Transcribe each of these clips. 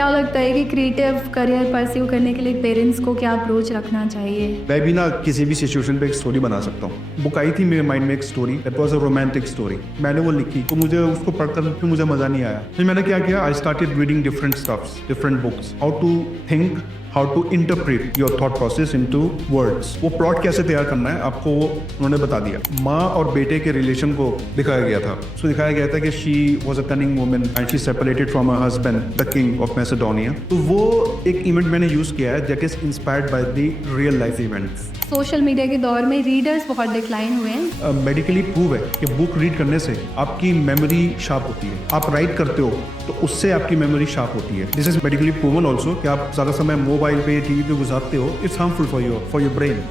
क्या लगता है कि क्रिएटिव करियर परस्यू करने के लिए पेरेंट्स को क्या अप्रोच रखना चाहिए? मैं भी ना किसी भी सिचुएशन पे एक स्टोरी बना सकता हूँ। बुक आई थी मेरे माइंड में एक story, that was a romantic story. मैंने वो लिखी तो मुझे उसको पढ़कर फिर मुझे मजा नहीं आया। फिर मैंने क्या किया, I started reading different stuffs, different books, how to think, how to interpret your thought process into words. वो प्लॉट कैसे तैयार करना है आपको वो उन्होंने बता दिया। माँ और बेटे के रिलेशन को दिखाया गया था। उसको दिखाया गया था कि she was a cunning woman and she separated from her husband the king of Macedonia. तो वो एक इवेंट मैंने यूज किया है that is inspired by the real life events. Social media के दौर में रीडर्स बहुत डिक्लाइन हुए हैं। मेडिकली प्रूव है कि बुक रीड करने से आपकी मेमोरी शार्प होती है। आप राइट करते हो तो उससे आपकी मेमोरी शार्प होती है। This is medically proven also कि आप ज़्यादा समय मोबाइल पे टीवी पे गुजारते हो, it's harmful for your brain.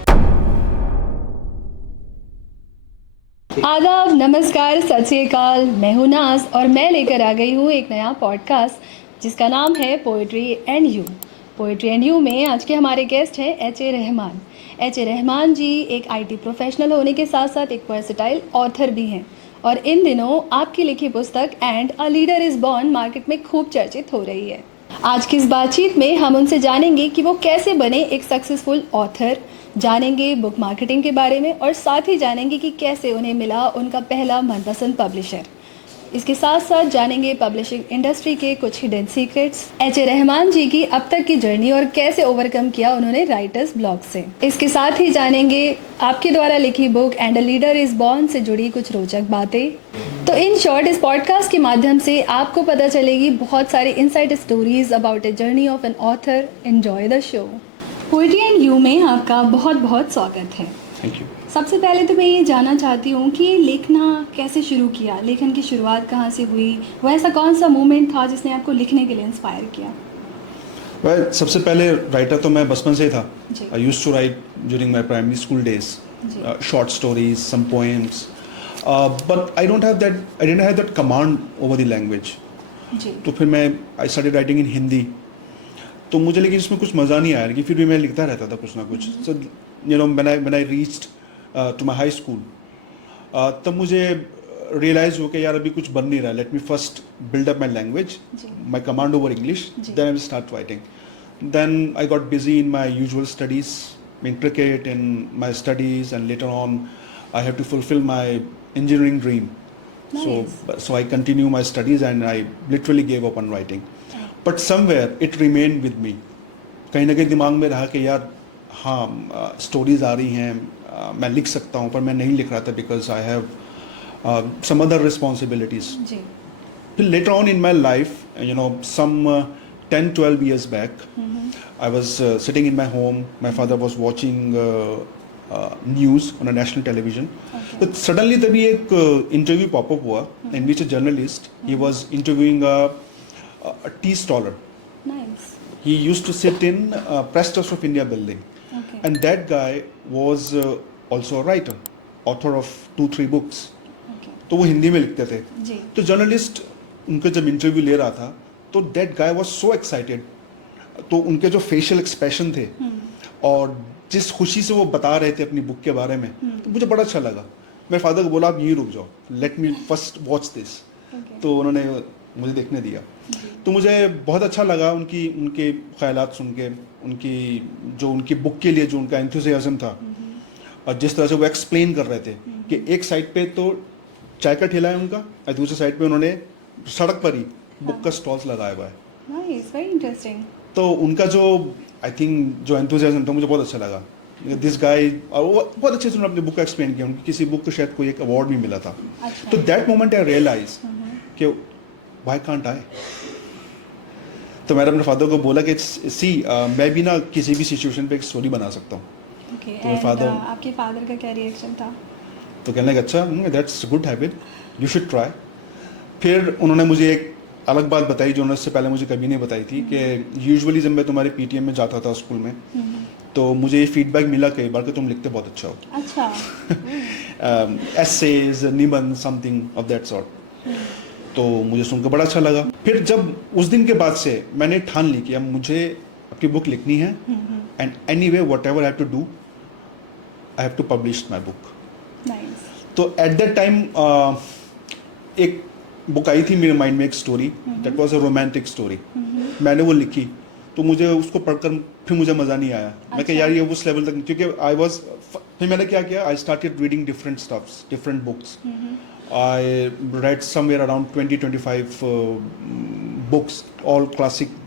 आदाब, नमस्कार, सत श्री अकाल। मैं हूं नाज और मैं लेकर आ गई हूं एक नया पॉडकास्ट जिसका नाम है poetry and you. Poetry and you में आज के हमारे गेस्ट हैं एच.ए. रहमान। एच.ए. रहमान जी एक आईटी प्रोफेशनल होने के साथ साथ एक वर्सेटाइल ऑथर भी हैं और इन दिनों आपकी लिखी पुस्तक and a leader is born market में खूब चर्चित हो रही है। आज की इस बातचीत में हम उनसे जानेंगे कि वो कैसे बने एक सक्सेसफुल ऑथर, जानेंगे बुक मार्केटिंग के बारे में और साथ ही जानेंगे कि कैसे उन्हें मिला उनका पहला मनपसंद पब्लिशर। इसके साथ साथ जानेंगे पब्लिशिंग इंडस्ट्री के कुछ हिडन सीक्रेट्स, एच.ए. रहमान जी की अब तक की जर्नी और कैसे ओवरकम किया उन्होंने राइटर्स ब्लॉग से। इसके साथ ही जानेंगे आपके द्वारा लिखी book and a leader is born से जुड़ी कुछ रोचक बातें। तो इन शॉर्ट इस पॉडकास्ट के माध्यम से आपको पता चलेगी बहुत सारी inside stories about a journey of an author. Enjoy the show. Poetry and you में आपका बहुत बहुत स्वागत है। Thank you. सबसे पहले तो मैं ये जानना चाहती हूँ कि लिखना कैसे शुरू किया, लेखन की शुरुआत कहाँ से हुई, वो ऐसा कौन सा मोमेंट था जिसने आपको लिखने के लिए इंस्पायर किया? well, सबसे पहले राइटर तो मैं बचपन से ही था। जी। I used to write during my primary school days, short stories, some poems, but I didn't have that command over the language. जी। तो फिर मैं I started writing in Hindi. तो मुझे लेकिन इसमें कुछ मज़ा नहीं आया, लेकिन फिर भी मैं लिखता रहता था कुछ ना कुछ। So you know when I reached to my high school, तब मुझे रियलाइज हो कि यार अभी कुछ बन नहीं रहा, let me first build up my language, my command over English, then I will start writing. Then I got busy in my usual studies, in cricket, in my studies, and later on I have to fulfil my engineering dream. So I continue my studies and I literally gave up on writing. But somewhere it remained with me. कहीं ना कहीं दिमाग में रहा कि यार हाँ stories आ रही हैं, मैं लिख सकता हूँ, पर मैं नहीं लिख रहा था because I have some other responsibilities. Till later on in my life, you know, some 10-12 years back, I was sitting in my home. My father was watching news on a national television. तो suddenly तभी एक interview pop up हुआ in which a journalist, he was interviewing a tea staller. Nice. He used to sit in Press Trust of India building. Okay. And that guy was also a writer, author of 2-3 books. Okay. तो वो हिंदी में लिखते थे। जी। तो journalist उनका जब interview ले रहा था तो that guy was so excited. तो उनके जो फेशियल एक्सप्रेशन थे और जिस खुशी से वो बता रहे थे अपनी बुक के बारे में, तो मुझे बड़ा अच्छा लगा। मैं फादर को बोला आप यहीं रुक जाओ, late me first watch this. तो उन्होंने मुझे देखने दिया। तो मुझे बहुत अच्छा लगा उनके ख्यालात सुन के, उनकी बुक के लिए जो उनका एंथुसियाज्म था और जिस तरह से वो एक्सप्लेन कर रहे थे कि एक साइड पे तो चाय का ठेला है उनका और दूसरी साइड पे उन्होंने सड़क पर ही बुक का स्टॉल्स लगाया हुआ है। Nice, very interesting. तो उनका जो आई थिंक जो एंथुसियाज्म था मुझे बहुत अच्छा लगा। दिस गाय, और वो बहुत अच्छे से उन्होंने अपनी बुक का एक्सप्लेन किया। उनकी किसी बुक को शायद कोई एक अवार्ड भी मिला था। अच्छा। तो दैट मोमेंट आई रियलाइज कि व्हाई कांट आई। तो मैंने अपने फादर को बोला कि सी मैं भी ना किसी भी सिचुएशन पे एक स्टोरी बना सकता हूँ। ओके। तो फादर, आपके फादर का क्या रिएक्शन था? तो कहने लगे अच्छा that's good habit, you should try. फिर उन्होंने मुझे एक अलग बात बताई जो उन्होंने उससे पहले मुझे कभी नहीं बताई थी कि यूजुअली जब मैं तुम्हारे पीटीएम में जाता था स्कूल में, तो मुझे ये फीडबैक मिला कई बार कि तुम लिखते बहुत अच्छा हो। अच्छा। एसेज, निबंध, समथिंग ऑफ दैट सॉर्ट। तो मुझे सुनकर बड़ा अच्छा लगा। फिर जब उस दिन के बाद से मैंने ठान ली कि अब मुझे अपनी बुक लिखनी है and anyway whatever I have to do, I have to publish my book. Nice. तो एट दैट टाइम एक बुक आई थी मेरे माइंड में, एक story that was a romantic story. मैंने वो लिखी, तो मुझे उसको पढ़कर फिर मुझे मज़ा नहीं आया। मैं कहा यार ये उस लेवल तक, क्योंकि आई वॉज, फिर मैंने क्या किया, I started reading different stuffs, different books. I read somewhere around 20-25 books, all classic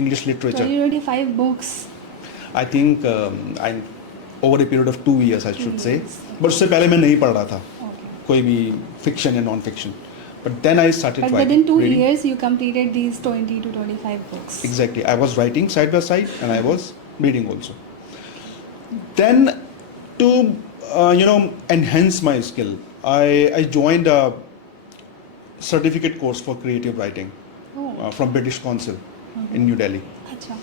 English literature. 25 books. I think I over a period of 2 years I should say. Okay. But उससे पहले मैं नहीं पढ़ रहा था Okay. कोई भी fiction या non-fiction. But then I started But writing. within 2 reading. years, you completed these 20 to 25 books. Exactly. I was writing side by side and I was reading also. Then to enhance my skill, I joined a certificate course for creative writing Oh. from British Council in New Delhi. अच्छा.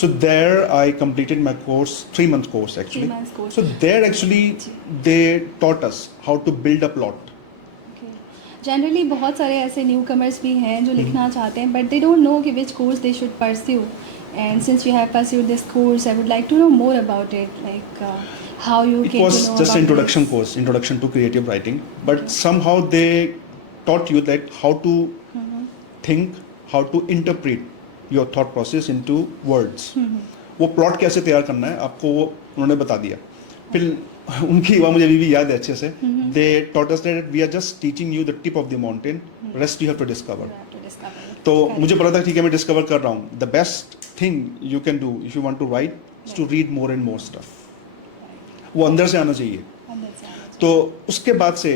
So there I completed my course, 3-month course actually. 3 months course. So there actually they taught us how to build a plot. Generally बहुत सारे ऐसे new commerce भी हैं जो लिखना चाहते हैं बट दे डोंट नो कि which course they should pursue and since you have pursued this course I would like to know more about it like how you It came was to no just an introduction course, introduction to creative writing. But somehow they taught you that how to think, how to interpret your thought process into words. वो plot कैसे तैयार करना है आपको वो उन्होंने बता दिया. फिर उनकी युवा मुझे अभी भी याद है अच्छे से. They taught us that we are just teaching you the tip of the mountain. Rest you have to discover. तो मुझे पता था ठीक है मैं डिस्कवर कर रहा हूँ. The best thing you can do if you want to write is to read more and more stuff. वो अंदर से आना चाहिए. तो उसके बाद से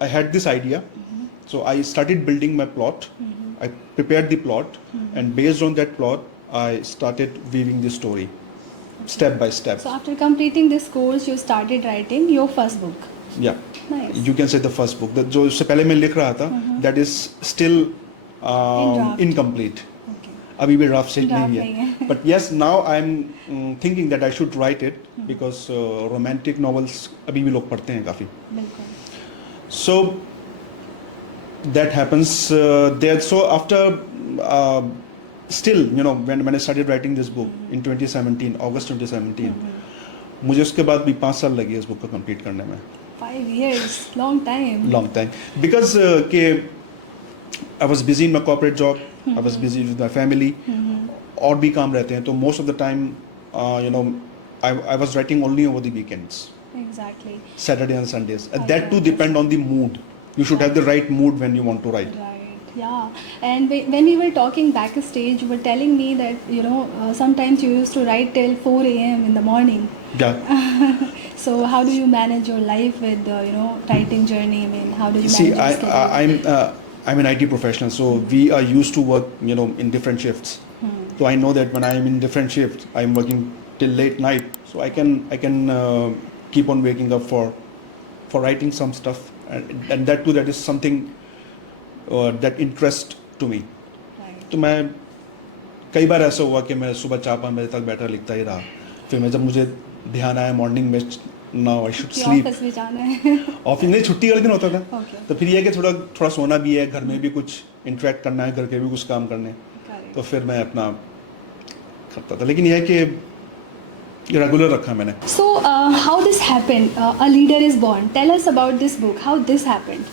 I had this idea. So I started building my plot. I prepared the plot, and based on that plot, I started weaving the story, step by step. So after completing this course you started writing your first book. Yeah, Nice. you can say the first book. जो उससे पहले मैं लिख रहा था, that is still draft. incomplete. Okay. अभी भी draft stage Draft नहीं नहीं है. है. But yes, now I'm thinking that I should write it because romantic novels अभी भी लोग पढ़ते हैं काफी. बिल्कुल. So that happens there. So after still when I started writing this book in 2017, August 2017, मुझे उसके बाद भी 5 साल लगे इस बुक को कंप्लीट करने में. 5 years, long time. Long time because I was busy in my corporate job. I was busy with my family. और भी काम रहते हैं तो most of the time I was writing only over the weekends. Exactly. Saturday and Sundays. And that too depend on the mood. You should have the right mood when you want to write. Right. Yeah. And when we were talking backstage, you were telling me that sometimes you used to write till 4 a.m. in the morning. Yeah. So how do you manage your life with writing journey? I mean, how do you See, manage your schedule? I'm an IT professional, so we are used to work, in different shifts. So I know that when I am in different shifts, I am working till late night. So I can keep on waking up for writing some stuff, and that too, that is something that interest to me. Right. तो मैं कई बार ऐसा हुआ कि मैं सुबह 4-5 बजे तक बैठा लिखता ही रहा. फिर मैं जब मुझे ध्यान आया मॉर्निंग में now I should sleep. Office भी जाना है. ऑफिस नहीं, छुट्टी वाले दिन होता था. Okay. तो फिर ये है कि थोड़ा सोना भी है, घर में भी कुछ इंटरेक्ट करना है, घर के भी कुछ काम करने. Correct. तो फिर मैं अपना करता था. लेकिन यह है कि रेगुलर रखा मैंने. So how this happened? A leader is born. Tell us about this book. How this happened?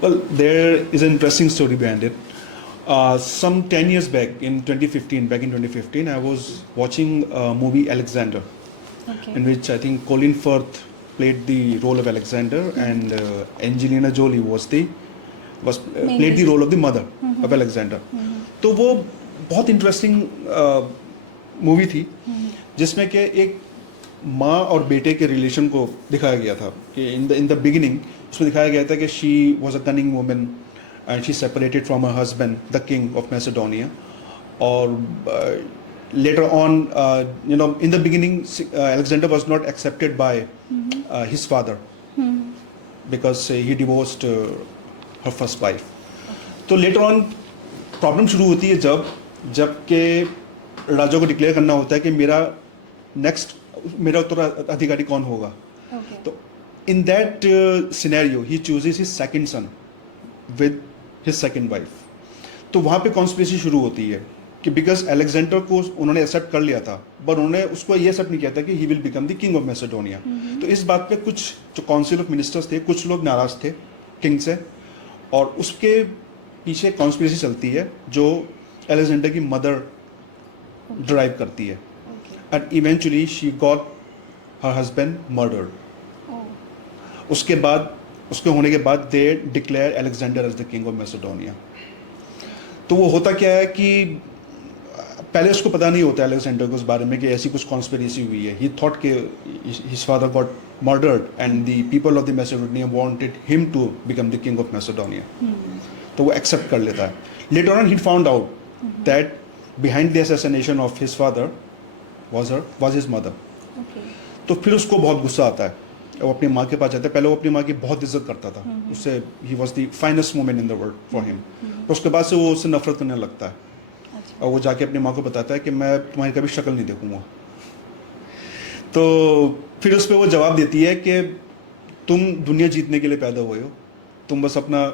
Well, there is an interesting story behind it. Some 10 years back in 2015, I was watching a movie Alexander, Okay. in which I think Colin Firth played the role of Alexander, and Angelina Jolie played the role of the mother of Alexander. तो वो बहुत interesting movie थी जिसमें कि एक माँ और बेटे के रिलेशन को दिखाया गया था कि इन द बिगिनिंग उसमें दिखाया गया था कि she was a cunning woman and she separated from her husband the king of Macedonia. और later on in the beginning Alexander was not accepted by his father because he divorced her first wife. तो later on problem शुरू होती है जब के राजा को declare करना होता है कि मेरा उत्तराधिकारी कौन होगा. Okay. तो in that scenario he chooses his second son with his second wife. तो वहाँ पे कॉन्स्पिरेसी शुरू होती है कि बिकॉज अलेक्जेंडर को उन्होंने एक्सेप्ट कर लिया था बट उन्होंने उसको ये एक्सेप्ट नहीं किया था कि he will become the king of Macedonia. तो इस बात पे कुछ जो काउंसिल ऑफ मिनिस्टर्स थे कुछ लोग नाराज थे किंग से, और उसके पीछे कॉन्स्पिरेसी चलती है जो अलेक्जेंडर की मदर ड्राइव करती है, and eventually she got her husband murdered. उसके बाद, उसके होने के बाद they declare Alexander as the king of Macedonia. तो वो होता क्या है कि पहले उसको पता नहीं होता अलेक्जेंडर को उस बारे में कि ऐसी कुछ कॉन्स्पिरेसी हुई है। ही थॉट के his father got murdered and the people of the Macedonia wanted him to become the king of Macedonia. तो वो एक्सेप्ट कर लेता है। Later on he found out that behind the assassination of his father was his mother. तो फिर उसको बहुत गुस्सा आता है, वो अपनी माँ के पास जाता है। पहले वो अपनी माँ की बहुत इज्जत करता था, उससे he was the finest woman in the world for him. तो उसके बाद से वो उससे नफरत करने लगता है। अच्छा। और वो जाके अपनी माँ को बताता है कि मैं तुम्हारी कभी शक्ल नहीं देखूंगा। तो फिर उस पर वो जवाब देती है कि तुम दुनिया जीतने के लिए पैदा हुए हो, तुम बस अपना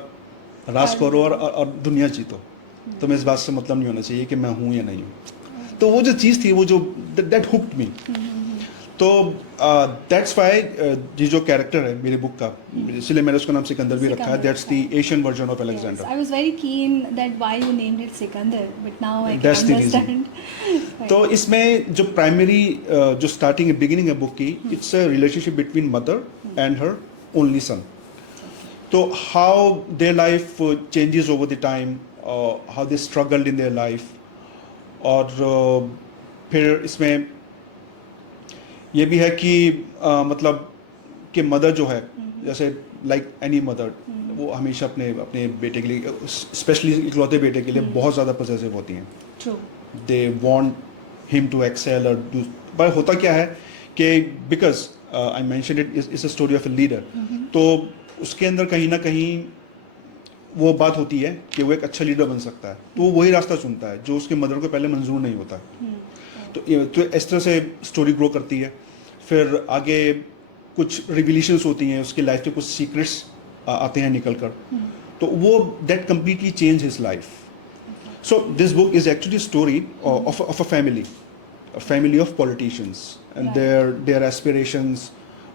राज करो और दुनिया जीतो, तुम्हें इस बात से मतलब नहीं होना चाहिए कि मैं हूँ या नहीं हूँ। तो वो जो चीज़ थी, वो जो दैट हुक्ड मी। तो दैट्स वाई ये जो कैरेक्टर है मेरे बुक का, इसलिए मैंने उसका नाम सिकंदर भी रखा है। That's the Asian version of Alexander. I was very keen that why you named it Sikandar, but now I That's can the reason. Understand. तो इसमें जो प्राइमरी जो स्टार्टिंग बिगिनिंग है बुक की, it's a relationship between mother and her only son. तो how their life changes over the time, how they struggled in their life. और फिर इसमें ये भी है कि मतलब कि मदर जो है, जैसे लाइक एनी मदर, वो हमेशा अपने अपने बेटे के लिए, स्पेशली इकलौते बेटे के लिए बहुत ज़्यादा पॉसेसिव होती हैं। They want him to excel और डू। पर होता क्या है कि because I mention it is a story of a leader, तो उसके अंदर कहीं ना कहीं वो बात होती है कि वो एक अच्छा लीडर बन सकता है, तो वो वही रास्ता चुनता है जो उसके मदर को पहले मंजूर नहीं होता। तो इस तरह से स्टोरी ग्रो करती है। फिर आगे कुछ रिविलेशंस होती हैं, उसकी लाइफ के कुछ सीक्रेट्स आते हैं निकल कर, तो वो that completely change his life. So this book is actually story of a family of politicians and their aspirations,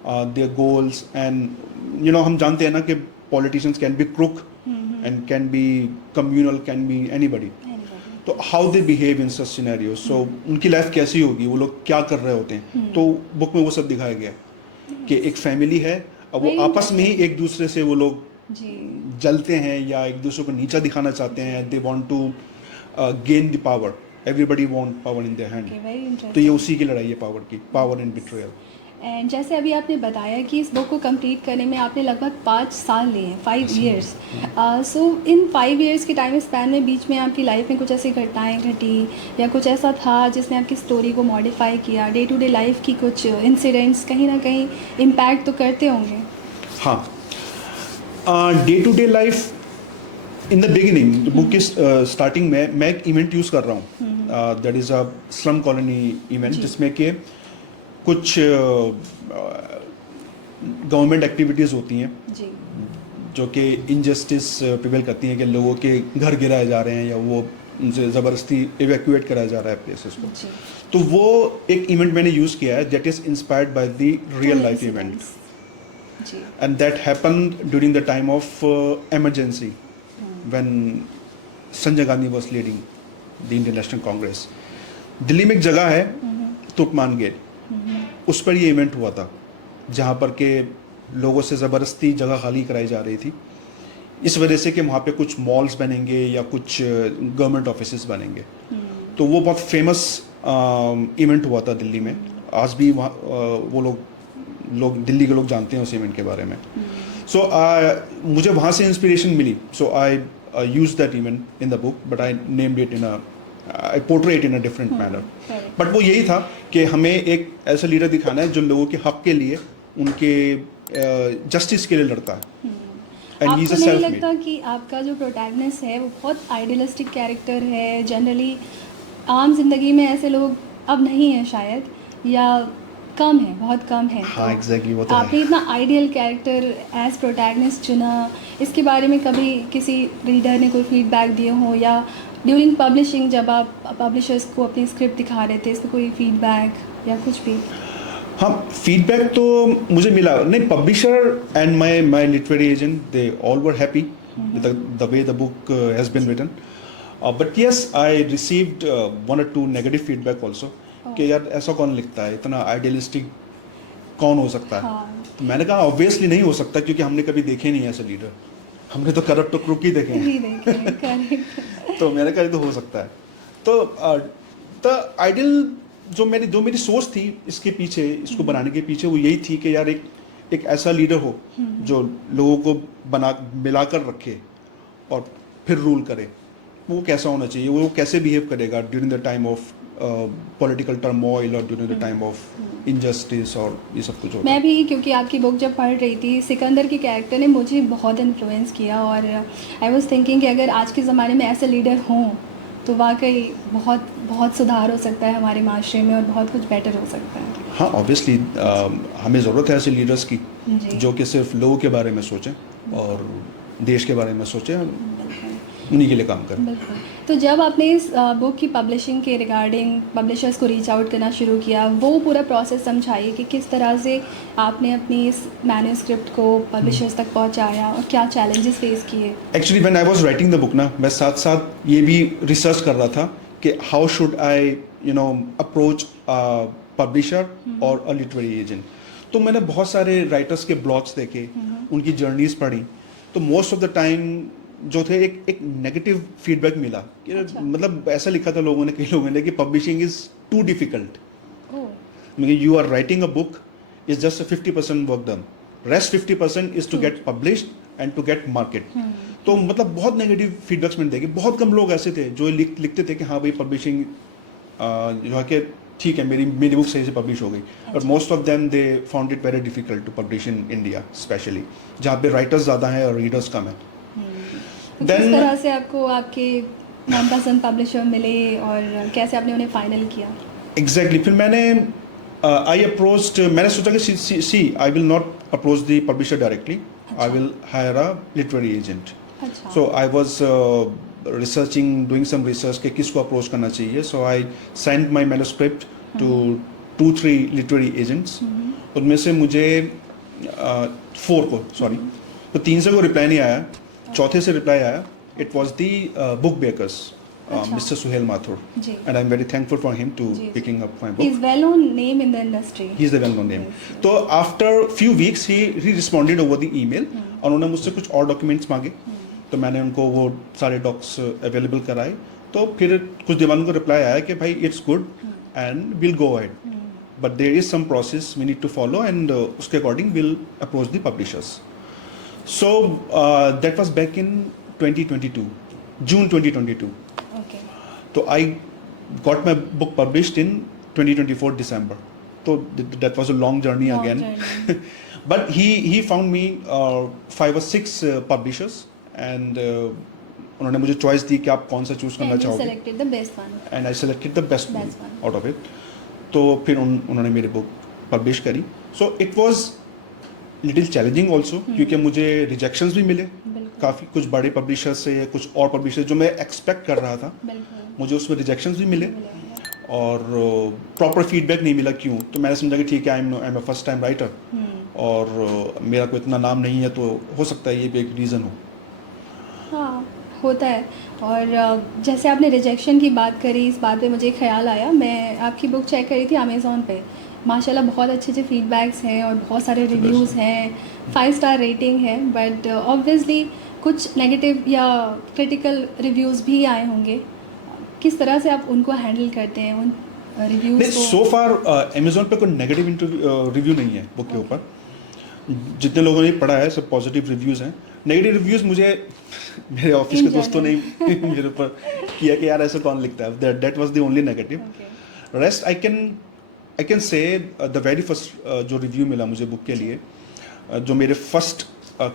their goals. And you know, हम जानते हैं ना कि politicians can be crook and can be communal, can be anybody. तो how they behave in such scenario, so उनकी लाइफ कैसी होगी, वो लोग क्या कर रहे होते हैं। तो बुक में वो सब दिखाया गया है कि एक फैमिली है, अब वो आपस में ही एक दूसरे से वो लोग जलते हैं या एक दूसरे को नीचा दिखाना चाहते हैं। They want to gain the power, everybody want power in their hand. तो ये उसी की लड़ाई है, पावर की, पावर एंड बिट्रेयल। एंड जैसे अभी आपने बताया कि इस बुक को कंप्लीट करने में आपने लगभग 5 साल लिए हैं, 5 years। सो इन 5 years के टाइम स्पैन में बीच में आपकी लाइफ में कुछ ऐसी घटनाएं घटी या कुछ ऐसा था जिसने आपकी स्टोरी को मॉडिफाई किया? डे टू डे लाइफ की कुछ इंसिडेंट्स कहीं ना कहीं इम्पैक्ट तो करते होंगे। हाँ, day to day life in the beginning, book की स्टार्टिंग में मैं एक इवेंट यूज़ कर रहा हूँ, that is a slum colony event, जिसमें कि कुछ गवर्नमेंट एक्टिविटीज़ होती हैं जो कि इनजस्टिस प्रिवेल करती हैं, कि लोगों के घर गिराए जा रहे हैं या वो उनसे ज़बरदस्ती इवैक्यूएट कराया जा रहा है प्लेसेस को। तो वो एक इवेंट मैंने यूज़ किया है that is inspired by the real life event, and that happened during the time of emergency when Sanjay Gandhi was leading the international Congress. Delhi में एक जगह है तुर्कमान गेट, उस पर ये इवेंट हुआ था, जहाँ पर के लोगों से ज़बरदस्ती जगह खाली कराई जा रही थी, इस वजह से कि वहाँ पे कुछ मॉल्स बनेंगे या कुछ गवर्नमेंट ऑफिसेस बनेंगे। तो वो बहुत फेमस इवेंट हुआ था दिल्ली में। आज भी वहाँ वो लोग दिल्ली के लोग जानते हैं उस इवेंट के बारे में। सो मुझे वहाँ से इंस्पिरेशन मिली, so I use that event in the book, but I named it I portray it in a different manner. But वो यही था कि हमें एक ऐसा लीडर दिखाना है जो लोगों के हक के लिए, उनके जस्टिस के लिए लड़ता है। आपको नहीं लगता कि आपका जो प्रोटैगनिस्ट है वो बहुत आइडियलिस्टिक कैरेक्टर है? जनरली आम जिंदगी में ऐसे लोग अब नहीं हैं शायद, या कम है, बहुत कम है। हाँ, एग्जैक्टली, वो तो आपने इतना आइडियल कैरेक्टर एज प्रोटैगनिस्ट चुना, इसके बारे में कभी किसी रीडर ने कोई फीडबैक दिए हो, या ड्यूरिंग पब्लिशिंग जब आप पब्लिशर्स को अपनी स्क्रिप्ट दिखा रहे थे, इसमें कोई फीडबैक या कुछ भी? हाँ, फीडबैक तो मुझे मिला नहीं। Publisher and my literary agent, they all were happy the way the book has been written. But yes, I received one or two negative feedback also कि यार ऐसा कौन लिखता है, इतना आइडियलिस्टिक कौन हो सकता है. हाँ. तो मैंने कहा ऑब्वियसली नहीं हो सकता, क्योंकि हमने कभी देखे नहीं ऐसे लीडर. हमने तो करप्ट और क्रूक ही देखे हैं. नहीं देखे, करेक्ट. तो मैंने कहा ये तो हो सकता है. तो द आइडियल जो मेरी सोच थी इसके पीछे, इसको बनाने के पीछे, वो यही थी कि यार एक ऐसा लीडर हो जो लोगों को मिलाकर रखे और फिर रूल करे. वो कैसा होना चाहिए, वो कैसे बिहेव करेगा during the time of political turmoil और during the time of injustice और ये सब कुछ होता है. मैं भी, क्योंकि आपकी बुक जब पढ़ रही थी, सिकंदर के कैरेक्टर ने मुझे बहुत इन्फ्लुएंस किया, और आई वाज थिंकिंग कि अगर आज के ज़माने में ऐसे लीडर हों तो वाकई बहुत बहुत सुधार हो सकता है हमारे माशरे में और बहुत कुछ बेटर हो सकता है. हाँ, ऑब्वियसली हमें ज़रूरत है ऐसे लीडर्स की जी. जो कि सिर्फ लोगों के बारे में सोचें और देश के बारे में सोचें, उन्हीं के लिए काम करें. बिल्कुल. तो जब आपने इस बुक की पब्लिशिंग के रिगार्डिंग पब्लिशर्स को रीच आउट करना शुरू किया, वो पूरा प्रोसेस समझाइए कि किस तरह से आपने अपनी इस मैन्यूस्क्रिप्ट को पब्लिशर्स तक पहुंचाया और क्या चैलेंजेस फेस किए. Actually when I was writing the book ना, मैं साथ साथ ये भी रिसर्च कर रहा था कि how should I approach publisher और अ लिटरेरी एजेंट. तो मैंने बहुत सारे राइटर्स के ब्लॉग्स देखे, उनकी जर्नीज पढ़ी. तो मोस्ट ऑफ द टाइम जो थे एक नेगेटिव फीडबैक मिला कि अच्छा. मतलब ऐसा लिखा था लोगों ने, कई लोगों ने, कि publishing is too difficult. Oh. You are writing a book is just 50% work done, rest 50% is to get published and to get market. तो मतलब बहुत नेगेटिव फीडबैक्स मैंने देखे. बहुत कम लोग ऐसे थे जो लिखते थे कि हाँ भाई पब्लिशिंग जो है कि ठीक है, मेरी बुक सही से पब्लिश हो गई. But most of them they found it very difficult to publish in India, especially जहाँ पे राइटर्स ज़्यादा हैं और रीडर्स कम हैं. तो किस तरह से आपको आपके मनपसंद पब्लिशर मिले और कैसे आपने उन्हें फाइनल किया? एग्जैक्टली. फिर मैंने मैंने सोचा कि see I will not approach the publisher directly, I will hire a literary agent. अच्छा. So I was researching, doing some research कि किसको अप्रोच करना चाहिए. So I send my manuscript to 2-3 literary agents. उनमें से मुझे 4 को, सॉरी, तो 3 से को रिप्लाई नहीं आया. चौथे से रिप्लाई आया. It was the Book Bakers, mister Suhel Mathur, ji. And I am very thankful for him to ji. Picking up my He book. is well known name in the industry. He is the well known name. Yes. तो after few weeks he responded over the email, और उन्होंने मुझसे कुछ और documents मांगे. तो मैंने उनको वो सारे डॉक्स अवेलेबल कराए. तो फिर कुछ दिन बाद उनको रिप्लाई आया कि भाई it's good and will go ahead, but there is some process we need to follow, and उसके according will approach the publishers. So that was back in 2022, June 2022. Okay. तो I got my book published in 2024 December. तो that was a long journey Long again. journey. But he found me 5 or 6 publishers, and उन्होंने मुझे choice दी कि आप कौन सा choose करना And you चाहोगे, selected the best one. And I selected the best Best one. Out of it. तो फिर उन्होंने मेरी बुक पब्लिश करी. So it was little challenging also, क्योंकि मुझे रिजेक्शंस भी मिले बिल्कुल. काफ़ी, कुछ बड़े पब्लिशर्स से, कुछ और पब्लिशर्स जो मैं एक्सपेक्ट कर रहा था, बिल्कुल. मुझे उसमें रिजेक्शंस भी मिले मिलेंगे. और प्रॉपर फीडबैक नहीं मिला. क्यों? तो मैंने समझा कि ठीक है, I am a first time writer, और मेरा कोई इतना नाम नहीं है, तो हो सकता है ये भी एक रीज़न हो. हाँ, होता है. और जैसे आपने रिजेक्शन की बात करी, इस बात पे मुझे एक ख्याल आया. मैं आपकी बुक चेक करी थी अमेज़ॉन पे. माशाल्लाह बहुत अच्छे अच्छे फीडबैक्स हैं और बहुत सारे रिव्यूज़ हैं, 5 स्टार रेटिंग है. बट ऑब्वियसली कुछ नेगेटिव या क्रिटिकल रिव्यूज़ भी आए होंगे. किस तरह से आप उनको हैंडल करते हैं, उन रिव्यूज़ नहीं, को? सो फार अमेजोन पे कोई नेगेटिव रिव्यू नहीं है बुक के ऊपर. जितने लोगों ने पढ़ा है सब पॉजिटिव रिव्यूज़ हैं. नेगेटिव रिव्यूज़ मुझे मेरे ऑफिस के In दोस्तों ने मेरे ऊपर किया कि यार ऐसा कौन लिखता है. That was the only negative. Okay. Rest I can say the very first जो रिव्यू मिला मुझे बुक के लिए, जो मेरे फर्स्ट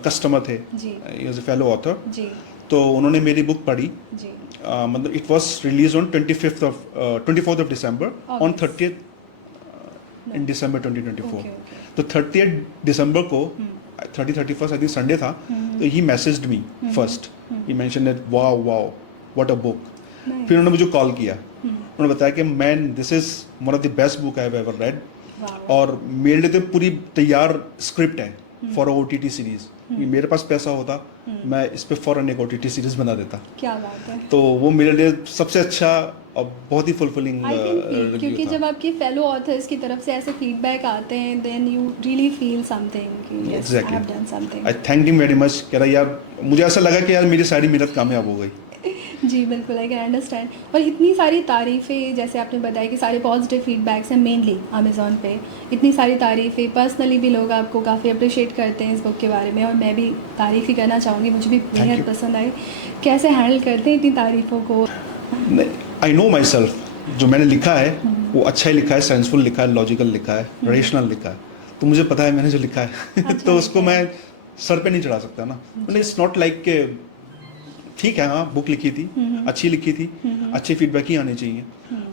कस्टमर थे, जी. एज अ फेलो ऑथर, जी. तो उन्होंने मेरी बुक पढ़ी. जी. मतलब it was release on 24th of December, on 30th in December 2024. Okay, okay. तो 30th December को 31st आई थिंक संडे था. तो he messaged me first. He mentioned that wow what a book. Nice. फिर उन्होंने मुझे call किया. उन्होंने बताया कि man this is one of the best book I have ever read. Wow. और मेरे लिए तो पूरी तैयार स्क्रिप्ट है फॉर OTT सीरीज. मेरे पास पैसा होता मैं इस पे फ़ौरन एक OTT सीरीज़ बना देता। क्या बात है। तो वो मेरे लिए सबसे अच्छा और बहुत ही fulfilling I can feel, review क्योंकि था। जब आपके फेलो ऑथर्स की तरफ से ऐसे फीडबैक आते हैं then you really feel something कि yes I exactly, have done something. I thank him very much. कह रहा यार, मुझे ऐसा लगा कि यार मेरी सारी मेहनत कामयाब हो गई। जी बिल्कुल, आई कैन अंडरस्टैंड। और इतनी सारी तारीफ़ें, जैसे आपने बताया कि सारे पॉजिटिव फीडबैक्स हैं मेनली अमेज़ॉन पे, इतनी सारी तारीफ़ें, पर्सनली भी लोग आपको काफ़ी अप्रिशिएट करते हैं इस बुक के बारे में, और मैं भी तारीफ़ ही करना चाहूँगी, मुझे भी बेहद you. पसंद आई। कैसे हैंडल करते हैं इतनी तारीफ़ों को? आई नो माई सेल्फ, जो मैंने लिखा है वो अच्छा ही लिखा है, सेंसफुल लिखा है, लॉजिकल लिखा है, रेशनल लिखा है। तो मुझे पता है मैंने जो लिखा है अच्छा तो उसको लिखा है। मैं सर पे नहीं चढ़ा सकता ना। मतलब इट्स नॉट लाइक के ठीक है, हाँ बुक लिखी थी, अच्छी लिखी थी, अच्छे फीडबैक ही आने चाहिए,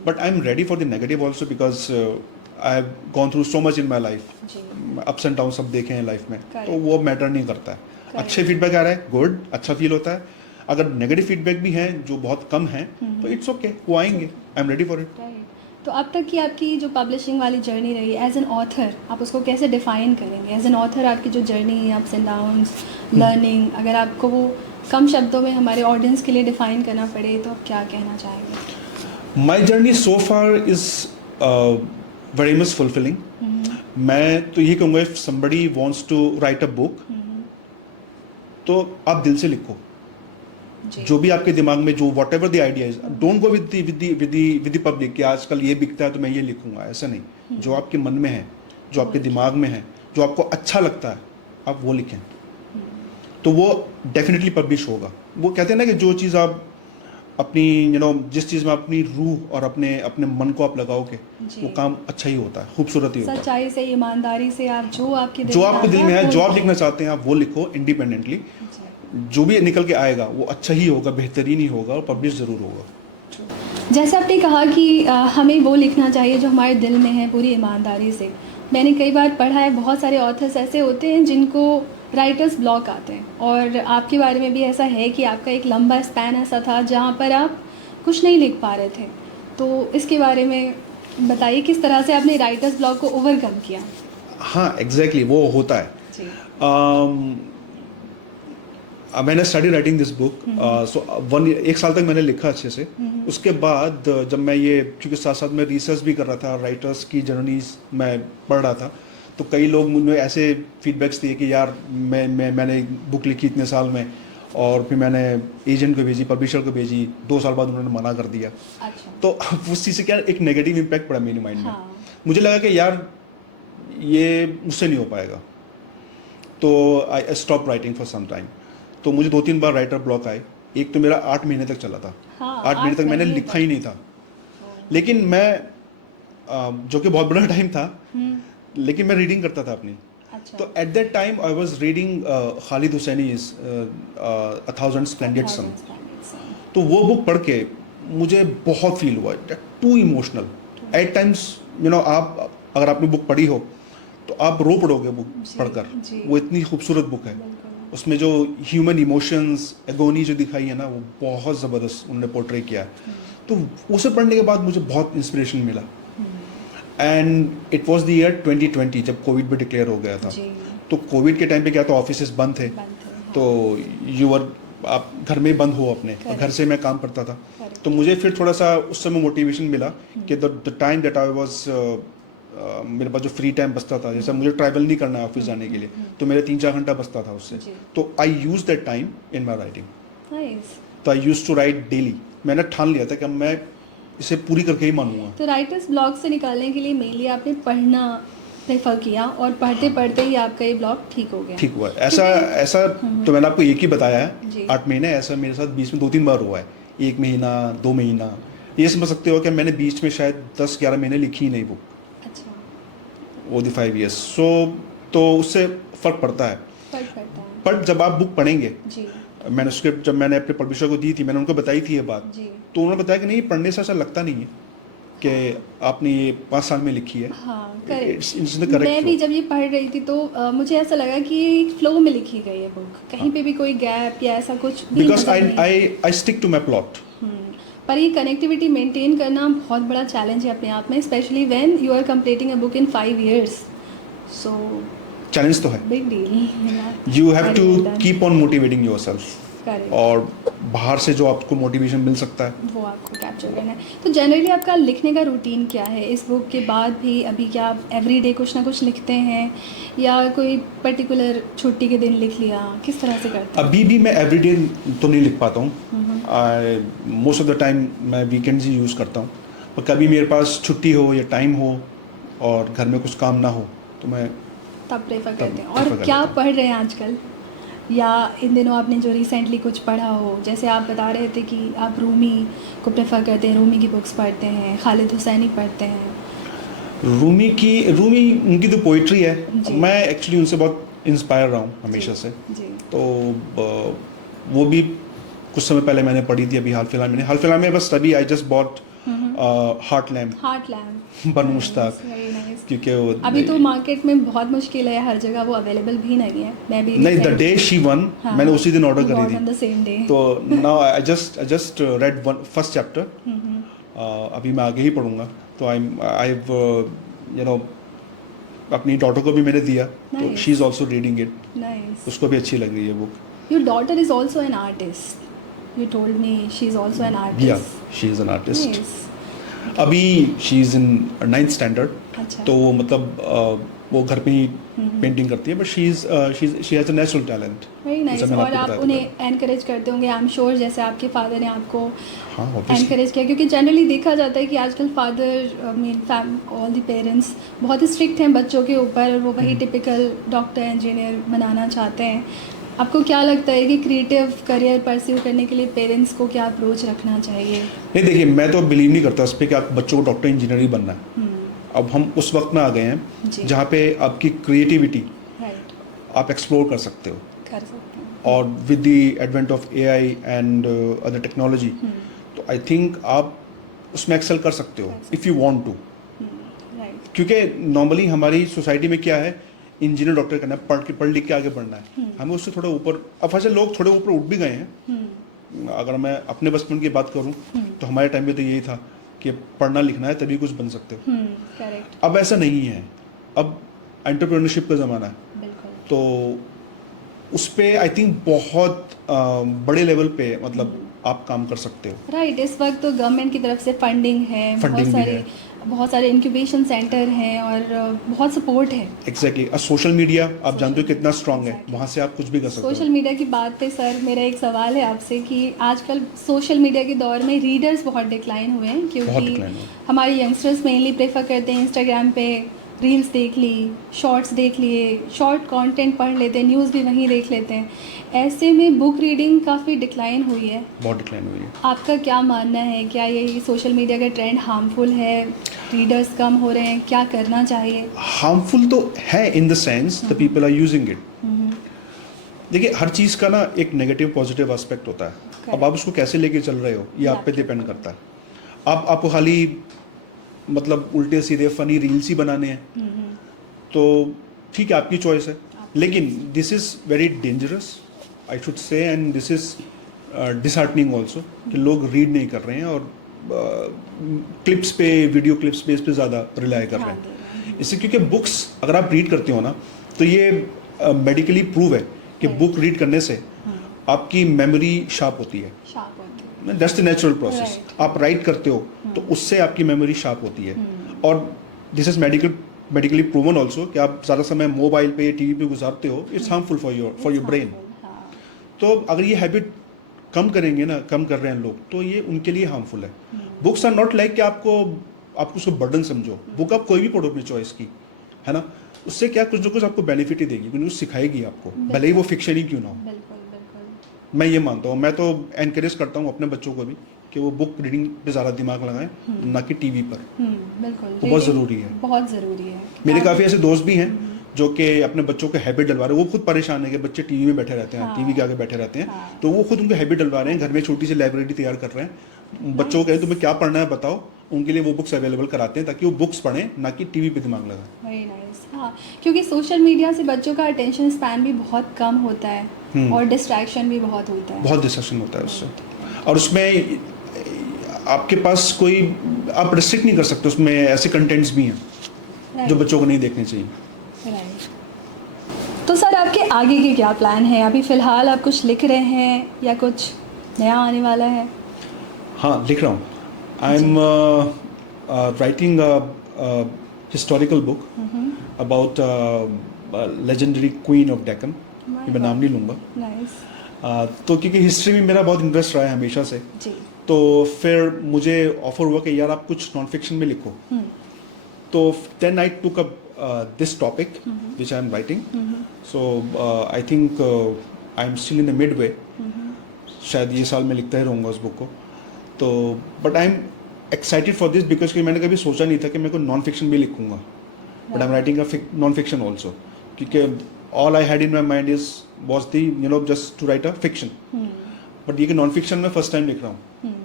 but I am ready for the negative also because I have gone through so much in my life. जी अप्स एंड डाउन सब देखे हैं लाइफ में, Correct. तो वो मैटर नहीं करता है। अच्छे फीडबैक आ रहा है, गुड, अच्छा फील होता है। अगर नेगेटिव फीडबैक भी हैं जो बहुत कम हैं तो इट्स ओके, वो आएंगे, आई am ready for it. Right. तो अब तक की आपकी जो पब्लिशिंग वाली जर्नी रही एज एन ऑथर, आप उसको कैसे डिफाइन करेंगे? एज एन ऑथर आपकी जो जर्नी है, अप्स एंड डाउन्स, लर्निंग, अगर आपको वो कम शब्दों में हमारे ऑडियंस के लिए डिफाइन करना पड़े तो आप क्या कहना चाहेंगे? My journey so far is very much fulfilling. मैं तो यही कहूँगा, if somebody wants to write a book तो आप दिल से लिखो। जी। जो भी आपके दिमाग में, जो what ever the idea is, don't go with the public कि आजकल ये बिकता है तो मैं ये लिखूंगा, ऐसा नहीं। जो आपके मन में है, जो आपके दिमाग में है, जो आपको अच्छा लगता है, आप वो लिखें, तो वो डेफिनेटली पब्लिश होगा। वो कहते हैं ना कि जो चीज़ आप अपनी जिस चीज़ में अपनी रूह और अपने अपने मन को आप लगाओगे, जी। वो काम अच्छा ही होता है, खूबसूरत ही होता है। सच्चाई से, ईमानदारी से आप जो आपके जो आपके दिल में है, जो आप वो लिखना चाहते हैं, आप वो लिखो इंडिपेंडेंटली। जी। जो भी निकल के आएगा वो अच्छा ही होगा, बेहतरीन ही होगा और पब्लिश ज़रूर होगा। जैसे आपने कहा कि हमें वो लिखना चाहिए जो हमारे दिल में है, पूरी ईमानदारी से। मैंने कई बार पढ़ा है, बहुत सारे ऑथर्स ऐसे होते हैं जिनको राइटर्स ब्लॉक आते हैं, और आपके बारे में भी ऐसा है कि आपका एक लंबा स्पैन ऐसा था जहाँ पर आप कुछ नहीं लिख पा रहे थे। तो इसके बारे में बताइए, किस तरह से आपने राइटर्स ब्लॉक को ओवरकम किया? हाँ एग्जैक्टली, वो होता है। जी। मैंने स्टडी राइटिंग दिस बुक, सो 1 साल तक मैंने लिखा अच्छे से। उसके बाद जब मैं ये, क्योंकि साथ साथ मैं रिसर्च भी कर रहा था, राइटर्स की जर्नीज मैं पढ़ रहा था, तो कई लोग मुझे ऐसे फीडबैक्स दिए कि यार मैंने बुक लिखी इतने साल में, और फिर मैंने एजेंट को भेजी, पब्लिशर को भेजी, 2 साल बाद उन्होंने मना कर दिया। अच्छा। तो उस चीज़ से क्या एक नेगेटिव इम्पैक्ट पड़ा मेरे माइंड में। हाँ। मुझे लगा कि यार ये मुझसे नहीं हो पाएगा, तो I stop writing for some time. तो मुझे 2-3 बार राइटर ब्लॉक आए। एक तो मेरा 8 महीने तक चला था। हाँ, 8 महीने तक मैंने महीने लिखा ही नहीं था। लेकिन मैं जो कि बहुत बड़ा टाइम था, लेकिन मैं रीडिंग करता था अपनी। अच्छा। तो at that time I was reading Khaled Hosseini's A Thousand Splendid Sun। तो वो बुक पढ़ के मुझे बहुत फील हुआ, टू इमोशनल एट टाइम्स। आप अगर आपने बुक पढ़ी हो तो आप रो पड़ोगे बुक जी, पढ़कर। जी। वो इतनी खूबसूरत बुक है। बिल्कुल। उसमें जो ह्यूमन इमोशंस, एगोनी जो दिखाई है ना, वो बहुत ज़बरदस्त उन्होंने पोर्ट्रे किया है। तो उसे पढ़ने के बाद मुझे बहुत इंस्पिरेशन मिला। And it was the year 2020, जब कोविड भी डिक्लेयर हो गया था। जी। तो कोविड के टाइम पे क्या, तो ऑफिसेस बंद थे, बंद थे, हाँ। तो आप घर में बंद हो अपने, और घर से मैं काम करता था। Correct. तो मुझे फिर थोड़ा सा उस समय मोटिवेशन मिला कि the time that I was, मेरे पास जो फ्री टाइम बचता था, जैसे मुझे ट्रैवल नहीं करना है ऑफिस जाने के लिए, तो मेरे 3-4 घंटा बचता था उससे। जी। तो I use that time in my writing. Nice. तो I use to write daily. मैंने ठान लिया था कि मैं इसे पूरी करके ही मानूंगा। तो राइटर्स ब्लॉक से निकालने के लिए मेनली आपने पढ़ना प्रेफर किया, और पढ़ते पढ़ते ही आपका ये ब्लॉक ठीक हो गया? ठीक हुआ है। ऐसा तो मैंने आपको एक ही बताया जी। है, 8 महीने। ऐसा मेरे साथ बीच में 2-3 बार हुआ है, 1 महीना, 2 महीना। ये समझ सकते हो कि मैंने बीच में शायद 10-11 महीने लिखी ही नहीं बुक, अच्छा। वो द 5 years। सो तो उससे फ़र्क पड़ता है। फर्क पड़ता है। पर जब आप बुक पढ़ेंगे, जी। मैन्युस्क्रिप्ट जब मैंने अपने पब्लिशर को दी थी, मैंने उनको बताई थी ये बात, जी। तो उन्होंने बताया कि नहीं, पढ़ने से ऐसा लगता नहीं है कि आपने ये 5 साल में लिखी है। हाँ, It's the करेक्ट। correct मैं भी flow। जब ये पढ़ रही थी तो मुझे ऐसा लगा कि ये फ्लो में लिखी गई है बुक, कहीं पे भी कोई गैप या ऐसा कुछ भी बिकॉज नजर नहीं। I stick to my plot. पर ये कनेक्टिविटी मेंटेन करना बहुत बड़ा चैलेंज है अपने आप में, specially when you are completing a book in 5 years। So challenge तो है, big deal. You have to keep on motivating yourself, correct. और बाहर से जो आपको मोटिवेशन मिल सकता है वो आपको कैप्चर करना है। तो जनरली आपका लिखने का रूटीन क्या है इस बुक के बाद भी? अभी क्या आप एवरीडे कुछ ना कुछ लिखते हैं या कोई पर्टिकुलर छुट्टी के दिन लिख लिया, किस तरह से करते हैं? अभी भी मैं एवरीडे तो नहीं लिख पाता हूँ, मोस्ट ऑफ द टाइम मैं वीकेंड्स ही यूज़ करता हूँ, पर कभी मेरे पास छुट्टी हो या टाइम हो और घर में कुछ काम ना हो तो मैं तब प्रेफर करते हैं। prefer और कर क्या लेता हूँ। पढ़ रहे हैं आजकल, या इन दिनों आपने जो रिसेंटली कुछ पढ़ा हो? जैसे आप बता रहे थे कि आप रूमी को प्रेफर करते हैं, रूमी की बुक्स पढ़ते हैं, खालिद हुसैनी पढ़ते हैं। रूमी उनकी तो पोइट्री है, जी। मैं एक्चुअली उनसे बहुत इंस्पायर रहा हूँ हमेशा से। जी। तो वो भी कुछ समय पहले मैंने पढ़ी थी, अभी हाल फिलहाल में बस अभी I just bought heart lamp बन मुश्ताक, वेरी नाइस। क्योंकि वो अभी तो मार्केट में बहुत मुश्किल है, हर जगह वो अवेलेबल भी नहीं है। मैं भी नहीं, द डे शी वन हाँ, मैंने उसी दिन ऑर्डर करी ऑन द थी, सेम डे। तो now I just read one first chapter, अभी मैं आगे ही पढ़ूंगा। तो आई यू नो अपनी डॉटर को भी मैंने दिया, तो Nice. She is also reading it, nice. उसको भी अच्छी लग रही है book. Your daughter is also an artist, you told me she is also an या artist. She is an artist, अभी she is in 9th standard, अच्छा। तो वो मतलब वो घर पे ही पेंटिंग करती है, but she has a natural talent. Very nice. और आप उन्हें एनकरेज करते होंगे, आई एम श्योर, जैसे आपके फादर ने आपको हाँ, obviously. एनकरेज किया, क्योंकि जनरली देखा जाता है कि आजकल father mean all the parents बहुत ही स्ट्रिक्ट हैं बच्चों के ऊपर, वो वही टिपिकल डॉक्टर इंजीनियर बनाना चाहते हैं। आपको क्या लगता है कि क्रिएटिव करियर परस्यू करने के लिए पेरेंट्स को क्या अप्रोच रखना चाहिए? नहीं, देखिए, मैं तो बिलीव नहीं करता इस पर कि आप बच्चों को डॉक्टर इंजीनियर ही बनना है। अब हम उस वक्त में आ गए हैं जी। जहाँ पे आपकी क्रिएटिविटी राइट, आप एक्सप्लोर कर सकते हो, कर सकते हैं। और with the advent of AI and other technology, तो आई थिंक आप उसमें एक्सेल कर सकते हो if you want to. Right. क्योंकि नॉर्मली हमारी सोसाइटी में क्या है, इंजीनियर डॉक्टर करना है, पढ़ लिख के आगे बढ़ना है, हमें उससे थोड़ा ऊपर, अब वैसे लोग थोड़े ऊपर उठ भी गए हैं। अगर मैं अपने बचपन की बात करूं तो हमारे टाइम में तो यही था कि पढ़ना लिखना है तभी कुछ बन सकते हो। करेक्ट। अब ऐसा नहीं है, अब एंटरप्रेन्योरशिप का ज़माना है, बिल्कुल। तो उस पर आई थिंक बहुत बड़े लेवल पे मतलब आप काम कर सकते हो। राइट, इस वक्त तो गवर्नमेंट की तरफ से फंडिंग है, Funding भी बहुत सारे इंक्यूबेशन सेंटर हैं और बहुत सपोर्ट है। एग्जैक्टली। सोशल मीडिया आप जानते हो कितना स्ट्रांग है, Exactly. वहाँ से आप कुछ भी कर सकते हो। सोशल मीडिया की बात पे सर मेरा एक सवाल है आपसे कि आजकल सोशल मीडिया के दौर में रीडर्स बहुत डिक्लाइन हुए हैं, बहुत क्योंकि decline हुए। हमारे यंगस्टर्स मेनली प्रेफर करते हैं इंस्टाग्राम पे रील्स देख ली, शॉर्ट्स देख लिए, शॉर्ट कंटेंट पढ़ लेते हैं, न्यूज़ भी वहीं देख लेते हैं। ऐसे में बुक रीडिंग काफ़ी डिक्लाइन हुई है। बहुत डिक्लाइन हुई है। आपका क्या मानना है, क्या ये सोशल मीडिया का ट्रेंड हार्मफुल है, रीडर्स कम हो रहे हैं, क्या करना चाहिए? हार्मफुल तो है in the sense the people are using it. देखिए, हर चीज़ का ना एक नेगेटिव पॉजिटिव एस्पेक्ट होता है। अब आप उसको कैसे लेके चल रहे हो ये आप पे डिपेंड करता है। आपको खाली मतलब उल्टे सीधे फनी रील्स ही बनाने हैं तो ठीक है, आपकी चॉइस है, लेकिन this is very dangerous I should say, and this is disheartening also कि लोग रीड नहीं कर रहे हैं और क्लिप्स पे, वीडियो क्लिप्स पे, इस पे ज़्यादा रिलाई कर रहे हैं। इससे क्योंकि बुक्स अगर आप रीड करते हो ना तो ये मेडिकली प्रूव है कि बुक रीड करने से आपकी मेमोरी शार्प होती है। That's the natural process. आप राइट करते हो तो उससे आपकी मेमोरी शार्प होती है, और this is medically proven also कि आप ज़्यादा समय मोबाइल पे, टीवी पे गुजारते हो, it's harmful for your brain. तो अगर ये हैबिट कम करेंगे ना, कम कर रहे हैं लोग, तो ये उनके लिए हार्मफुल है। बुक्स आर नॉट लाइक कि आपको उसको बर्डन समझो। बुक आप कोई भी पढ़ो अपनी चॉइस की, है ना, उससे क्या कुछ ना कुछ आपको बेनिफिट ही देगी, कुछ सिखाएगी आपको, भले ही वो फिक्शन ही क्यों ना हो। मैं ये मानता हूँ, मैं तो एनकरेज करता हूँ अपने बच्चों को भी कि वो बुक रीडिंग पे ज़्यादा दिमाग लगाएं, ना कि टीवी पर। बिल्कुल, वो बहुत ज़रूरी है, बहुत ज़रूरी है। मेरे काफ़ी ऐसे दोस्त भी हैं जो कि अपने बच्चों को हैबिट डलवा रहे हैं। वो खुद परेशान है कि बच्चे टीवी में बैठे रहते हैं, टीवी के आगे बैठे रहते हैं, तो वो खुद उनको हैबिट डलवा रहे हैं, घर में छोटी सी लाइब्रेरी तैयार कर रहे हैं। बच्चों को कहें तुम्हें क्या पढ़ना है बताओ, उनके लिए वो बुक्स अवेलेबल कराते हैं ताकि वो बुक्स पढ़ें, ना कि टीवी पे दिमाग लगाएं। Very nice. हाँ, क्योंकि सोशल मीडिया से बच्चों का अटेंशन स्पैन भी बहुत कम होता है और डिस्ट्रैक्शन भी बहुत होता है। बहुत डिस्ट्रैक्शन होता है उससे, और उसमें आपके पास कोई, आप रिस्ट्रिक्ट नहीं कर सकते, उसमें ऐसे कंटेंट्स भी हैं जो बच्चों को नहीं देखने चाहिए। राइट। तो सर आपके आगे के क्या प्लान है? अभी फ़िलहाल आप कुछ लिख रहे हैं या कुछ नया आने वाला है? हाँ, लिख रहा हूँ. आई am writing historical book about legendary queen of Deccan. मैं नाम नहीं लूँगा. नाइस. तो क्योंकि हिस्ट्री में मेरा बहुत इंटरेस्ट रहा है हमेशा से, जी. तो फिर मुझे ऑफर हुआ कि यार आप कुछ नॉन फिक्शन में लिखो. तो then I took up this topic which I am writing. So I think I am still in the mid way. शायद ये साल मैं लिखता ही रहूँगा उस बुक को. तो but I am excited for this because कि मैंने कभी सोचा नहीं था कि मैं कोई नॉन फिक्शन भी लिखूंगा. But I am writing a non fiction also, क्योंकि all I had in my mind is was the just to write a fiction. But ये कि नॉन फिक्शन में फर्स्ट टाइम लिख रहा हूँ,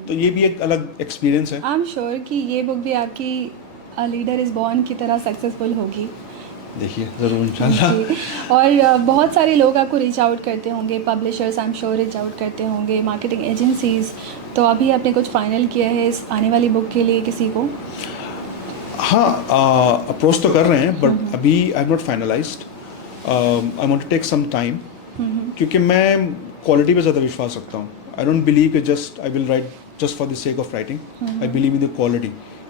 तो ये भी एक अलग एक्सपीरियंस है. आई एम श्योर कि ये बुक भी आपकी लीडर इज़ बॉर्न की तरह सक्सेसफुल होगी. देखिए ज़रूर इंशाल्लाह. जी. और बहुत सारे लोग आपको रीच आउट करते होंगे, publishers I am sure reach out करते होंगे, मार्केटिंग एजेंसीज. तो अभी आपने कुछ फाइनल किया है इस आने वाली बुक के लिए किसी को? हाँ, अप्रोच तो कर रहे हैं, बट अभी I am not finalized. I want to take some time, क्योंकि मैं क्वालिटी पे ज़्यादा विश्वास रखता हूँ. आई डोंट बिलीव कि just I will write just for the sake of writing. I believe in the quality,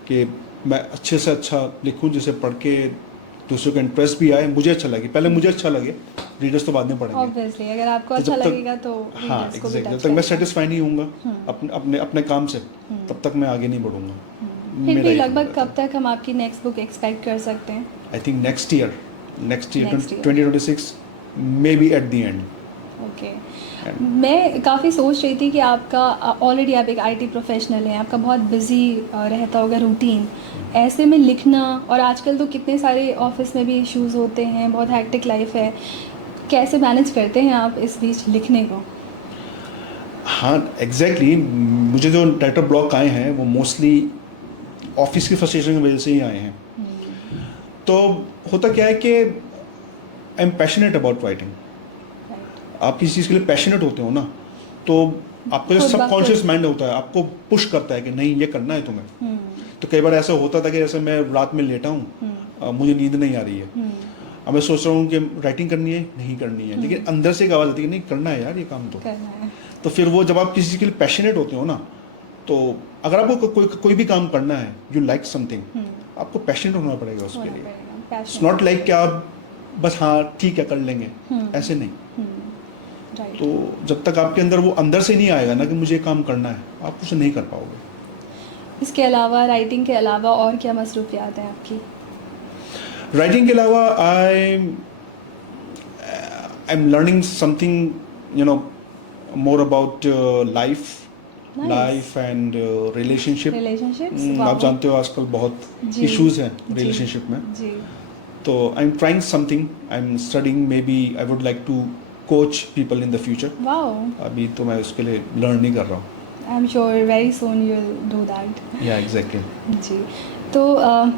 कि मैं अच्छे से अच्छा लिखूँ जिसे पढ़ के दूसरों को इंटरेस्ट भी आए, मुझे अच्छा लगे. पहले मुझे अच्छा लगे, रीडर्स तो बाद में पढ़ेंगे. ऑब्वियसली अगर आपको तो अच्छा जब तक- लगेगा तो हाँ readers को भी एग्जैक्टली, touch जब तक मैं करेगा. सेटिस्फाई नहीं होऊंगा अपने अपने काम से, तब तक मैं आगे नहीं बढ़ूंगा. फिर मेरा भी ये लगभग रहता कब तक हम आपकी नेक्स्ट बुक एक्सपेक्ट कर सकते हैं? है. I think next year Next year. 2026 may be at the end. Okay. मैं काफ़ी सोच रही थी कि आपका ऑलरेडी आप एक आईटी प्रोफेशनल हैं, आपका बहुत बिजी रहता होगा रूटीन. ऐसे में लिखना, और आजकल तो कितने सारे ऑफिस में भी इश्यूज होते हैं, बहुत हैक्टिक लाइफ है. कैसे मैनेज करते हैं आप इस बीच लिखने को? हाँ एग्जैक्टली, मुझे जो डायरेक्टर ब्लॉक आए हैं वो मोस्टली ऑफिस की फ्रस्ट्रेशन की वजह से ही आए हैं. तो होता क्या है कि I am passionate about writing. आप किसी चीज़ के लिए पैशनेट होते हो ना, तो आपका जो खुद ब सबकॉन्शियस खुद. माइंड होता है आपको पुश करता है कि नहीं ये करना है तुम्हें. तो कई बार ऐसा होता था कि जैसे मैं रात में लेटा हूँ, मुझे नींद नहीं आ रही है, अब मैं सोच रहा हूँ कि राइटिंग करनी है, नहीं करनी है, लेकिन अंदर से एक आवाज़ आती है कि नहीं करना है यार ये काम. करना है. तो फिर वो जब आप किसी चीज़ के लिए पैशनेट होते हो ना, तो अगर आपको कोई भी काम करना है, यू लाइक समथिंग, आपको पैशनेट होना पड़ेगा उसके लिए. इट्स नॉट लाइक कि आप बस हाँ ठीक है कर लेंगे, ऐसे नहीं. राइट. तो जब तक आपके अंदर वो अंदर से नहीं आएगा ना कि मुझे ये काम करना है, आप उसे नहीं कर पाओगे. इसके अलावा, राइटिंग के अलावा और क्या मसरूफियात हैं आपकी? राइटिंग के अलावा I am learning something more about life and relationship. आप जानते हो आजकल बहुत जी. इश्यूज हैं जी. रिलेशनशिप में. जी. तो I am trying something, I am studying, may be I would like to coach people in the future. Wow. अभी तो मैं उसके लिए लर्न नहीं कर रहा हूँ. I am sure very soon you will do that. या एग्जैक्टली. जी. तो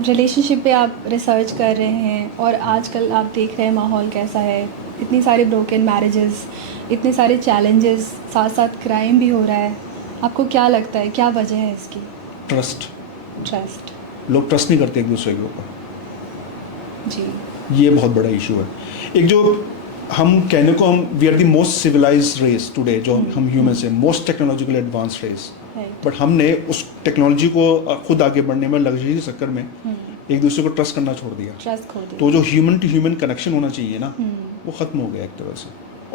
रिलेशनशिप पे आप रिसर्च कर रहे हैं, और आजकल आप देख रहे हैं माहौल कैसा है, इतनी सारे ब्रोकन मैरिजेस, इतने सारे चैलेंजेस, साथ साथ क्राइम भी हो रहा है. आपको क्या लगता है क्या वजह है इसकी? ट्रस्ट. लोग ट्रस्ट नहीं करते एक दूसरे के ऊपर. जी. ये बहुत बड़ा इशू है. एक जो हम कहने को हम we are the most civilized race today, जो हम ह्यूमंस हैं, most technological advance race. But हमने उस टेक्नोलॉजी को खुद आगे बढ़ने में, लग्जरी के चक्कर में एक दूसरे को ट्रस्ट करना छोड़ दिया. ट्रस्ट खो दिया. तो जो ह्यूमन टू ह्यूमन कनेक्शन होना चाहिए ना, वो ख़त्म हो गया एक तरह से,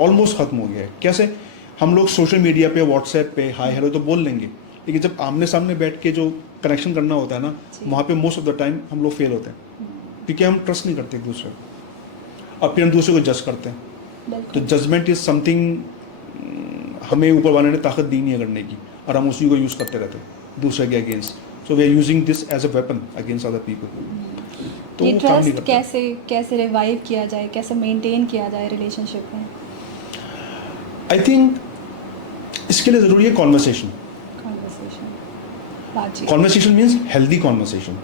ऑलमोस्ट ख़त्म हो गया है. कैसे? हम लोग सोशल मीडिया पे, व्हाट्सएप पे हाय हेलो तो बोल लेंगे, लेकिन जब आमने सामने बैठ के जो कनेक्शन करना होता है ना, वहाँ पे मोस्ट ऑफ द टाइम हम लोग फेल होते हैं, क्योंकि हम ट्रस्ट नहीं करते एक दूसरे को, और फिर हम दूसरे को जज करते हैं. तो जजमेंट इज समथिंग हमें ऊपर वाले ने ताकत दी नहीं है करने की, और हम उसी को यूज़ करते रहते हैं दूसरे के against. So we are using this as a weapon against other people. तो ये वो काम नहीं ट्रस्ट करता. कैसे रिवाइव किया जाए, कैसे मेंटेन किया जाए रिलेशनशिप में? आई थिंक इसके लिए ज़रूरी है कॉन्वर्सेशन. बातचीत. Conversation means healthy conversation.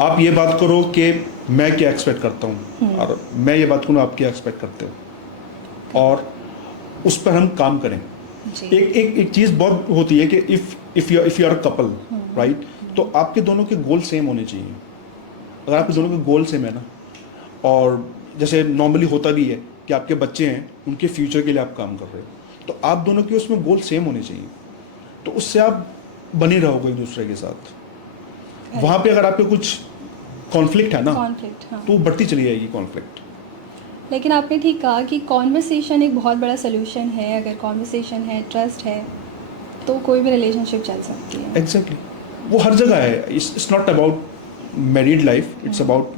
आप ये बात करो कि मैं क्या एक्सपेक्ट करता हूँ, और मैं ये बात करूँ आप क्या एक्सपेक्ट करते हो, और उस पर हम काम करें. जी. एक चीज़ बहुत होती है कि if you are a couple, right, तो आपके दोनों के गोल सेम होने चाहिए. अगर आपके दोनों के गोल सेम है ना, और जैसे नॉर्मली होता भी है कि आपके बच्चे हैं, उनके फ्यूचर के लिए आप काम कर रहे हो, तो आप दोनों के उसमें गोल सेम होने चाहिए, तो उससे आप बने रहोगे एक दूसरे के साथ। वहाँ पे अगर आपके कुछ कॉन्फ्लिक्ट है ना, कॉन्फ्लिक्ट, हाँ। तो वो बढ़ती चली जाएगी कॉन्फ्लिक्ट। लेकिन आपने ठीक कहा कि कॉन्वर्सेशन एक बहुत बड़ा सोल्यूशन है। अगर कॉन्वर्सेशन है, ट्रस्ट है, तो कोई भी रिलेशनशिप चल सकती है। एग्जैक्टली, वो हर जगह है। It's not about married life, it's about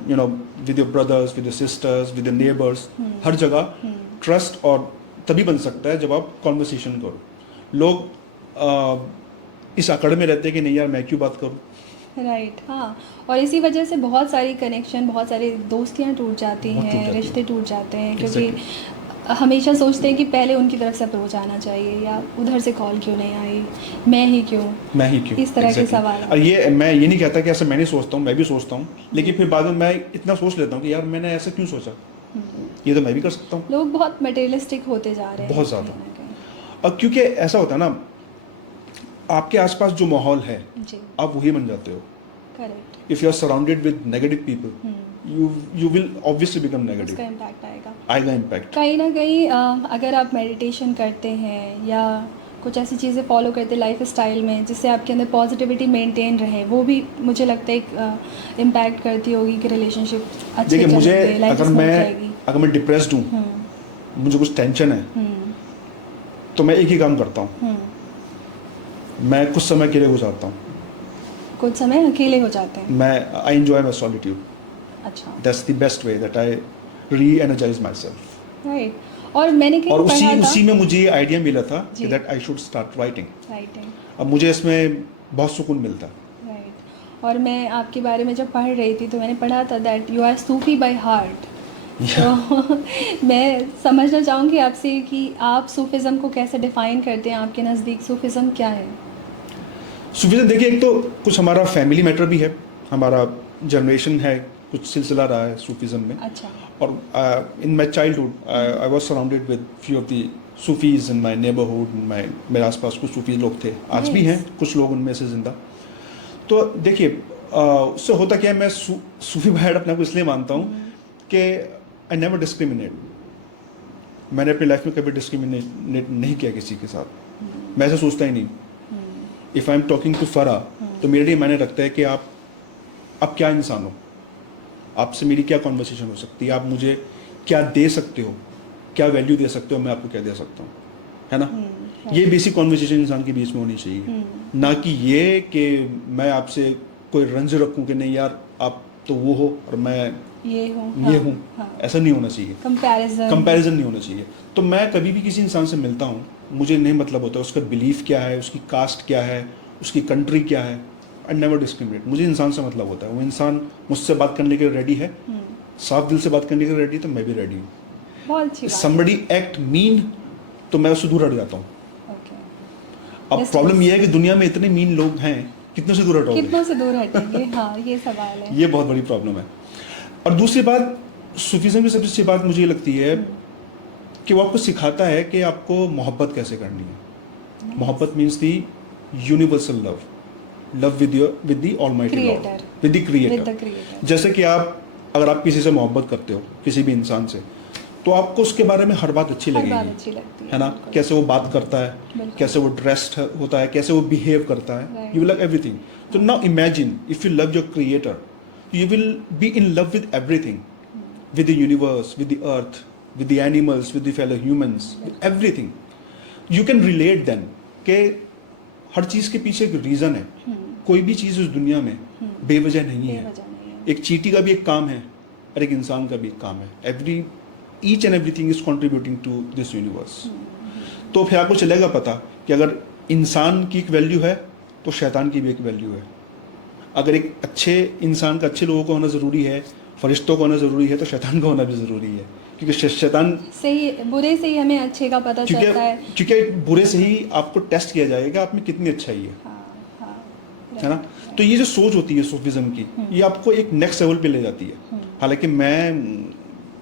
with your brothers, with your sisters, with your neighbours. हर जगह ट्रस्ट और तभी बन सकता है जब आप कॉन्वर्सेशन करो। लोग इस अकड़ में रहते हैं कि नहीं यार मैं क्यों बात करूँ। राइट, हाँ। और इसी वजह से बहुत सारी कनेक्शन, बहुत सारी दोस्तियाँ टूट जाती बहुत टूट हैं, जाती हैं। रिश्ते टूट जाते हैं, Exactly. क्योंकि हमेशा सोचते हैं कि पहले उनकी तरफ से अप्रोच आना चाहिए, या उधर से कॉल क्यों नहीं आई, मैं ही क्यों, इस तरह के सवाल। और ये मैं ये नहीं कहता कि ऐसा मैं नहीं सोचता हूँ, मैं भी सोचता हूँ, लेकिन फिर बाद में मैं इतना सोच लेता हूँ कि यार मैंने ऐसा क्यों सोचा, ये तो मैं भी कर सकता हूँ। लोग बहुत मटेरियलिस्टिक होते जा रहे हैं बहुत ज़्यादा। कहीं ना कहीं। और क्योंकि ऐसा होता है ना, आपके आसपास जो माहौल है जी, आप वही बन जाते हो। Correct. If you are surrounded with negative people, you will obviously become negative। उसका इम्पैक्ट आएगा, आएगा इम्पैक्ट। कहीं ना कहीं। अगर आप मेडिटेशन करते हैं या कुछ ऐसी चीज़ें फॉलो करते हैं लाइफ स्टाइल में जिससे आपके अंदर पॉजिटिविटी मेंटेन रहे, वो भी मुझे लगता है एक इम्पैक्ट करती होगी कि रिलेशनशिप अच्छे देखिए, मुझे चलेंगे, लाइफ स्मूथ जाएगी। अगर मैं डिप्रेस्ड हूँ, मुझे कुछ टेंशन है, तो मैं एक ही काम करता हूँ, मैं कुछ समय के लिए गुजारता हूँ। कुछ समय अकेले हो जाते हैं। मैं आई एंजॉय माई सॉलिट्यूड। अच्छा, that's the best way that I री एनर्जाइज माई सेल्फ। राइट। और मैंने कहीं और पढ़ा था, उसी में मुझे ये आइडिया मिला था जी। कि that I should start writing. Writing, अब मुझे इसमें बहुत सुकून मिलता है। राइट। और मैं आपके बारे में जब पढ़ रही थी तो मैंने पढ़ा था that you are Sufi by heart. तो मैं समझना चाहूँगी आपसे कि आप सूफिज़म को कैसे डिफ़ाइन करते हैं, आपके नज़दीक सूफिज़म क्या है? सूफीज़म देखिए, एक तो कुछ हमारा फैमिली मैटर भी है, हमारा जनरेशन है, कुछ सिलसिला रहा है सूफीज़म में। अच्छा, और in my childhood I was surrounded with few of the Sufis in my neighbourhood. मेरे आसपास कुछ सूफी लोग थे, आज भी Nice. हैं कुछ लोग उनमें से ज़िंदा। तो देखिए, उससे होता क्या है, मैं सूफी भाई अपने को इसलिए मानता हूँ कि आई नेवर डिस्क्रिमिनेट। मैंने अपनी लाइफ में कभी डिस्क्रिमिनेट नहीं किया किसी के साथ। मैं ऐसा सोचता ही नहीं। If I am talking to Farah, तो मेरे लिए मायने रखता है कि आप क्या इंसान हो, आपसे मेरी क्या कॉन्वर्सेशन हो सकती है, आप मुझे क्या दे सकते हो, क्या वैल्यू दे सकते हो, मैं आपको क्या दे सकता हूँ, है ना। ये बेसिक कॉन्वर्सेशन इंसान के बीच में होनी चाहिए, ना कि ये कि मैं आपसे कोई रंज रखूँ कि नहीं यार आप तो वो हो और मैं ये हूँ, ये हूँ। ऐसा नहीं होना चाहिए, कंपैरिजन नहीं होना चाहिए। तो मैं कभी भी किसी इंसान से मिलता हूँ, मुझे नहीं मतलब होता उसका बिलीफ क्या है, उसकी कास्ट क्या है, उसकी कंट्री क्या है। I never discriminate. मुझे इंसान से मतलब होता है, वो इंसान मुझसे बात करने के लिए रेडी है, साफ दिल से बात करने के लिए रेडी है, तो मैं भी रेडी हूँ। बहुत अच्छी बात है। समबडी एक्ट मीन, तो मैं उससे दूर हट जाता हूँ। ओके, अब प्रॉब्लम ये है कि दुनिया में इतने मीन लोग हैं, कितनों से दूर हटोगे? कितनों से दूर हटेंगे? हाँ, ये सवाल है। ये बहुत बड़ी प्रॉब्लम है। और दूसरी बात, सूफीज़म की सबसे अच्छी बात मुझे ये लगती है कि वो आपको सिखाता है कि आपको मोहब्बत कैसे करनी है। मोहब्बत means the universal love, love with the almighty Lord, with the creator. जैसे कि अगर आप किसी से मोहब्बत करते हो, किसी भी इंसान से, तो आपको उसके बारे में हर बात अच्छी लगेगी, है ना। कैसे वो बात करता है, कैसे वो ड्रेस्ड होता है, कैसे वो बिहेव करता है, यू विल लव एवरीथिंग। तो now imagine if you love your creator, you will be in love with everything, with the universe, with the earth, with the animals, with the fellow humans, with everything. You can relate then कि हर चीज़ के पीछे एक reason है। कोई भी चीज़ उस दुनिया में बेवजह नहीं है। एक चींटी का भी एक काम है और एक इंसान का भी एक काम है। each and everything is contributing to this universe. तो फिर आपको चलेगा पता कि अगर इंसान की एक वैल्यू है तो शैतान की भी एक वैल्यू है। अगर एक अच्छे इंसान का अच्छे लोगों का होना ज़रूरी है, फरिश्तों का होना ज़रूरी है, तो शैतान का होना भी ज़रूरी है, क्योंकि शैतान सही बुरे से ही हमें अच्छे का पता चलता है। क्योंकि बुरे से ही आपको टेस्ट किया जाएगा आप में कितनी अच्छाई है। है ना। तो ये जो सोच होती है सूफीज़म की, ये आपको एक नेक्स्ट लेवल पे ले जाती है। हालांकि मैं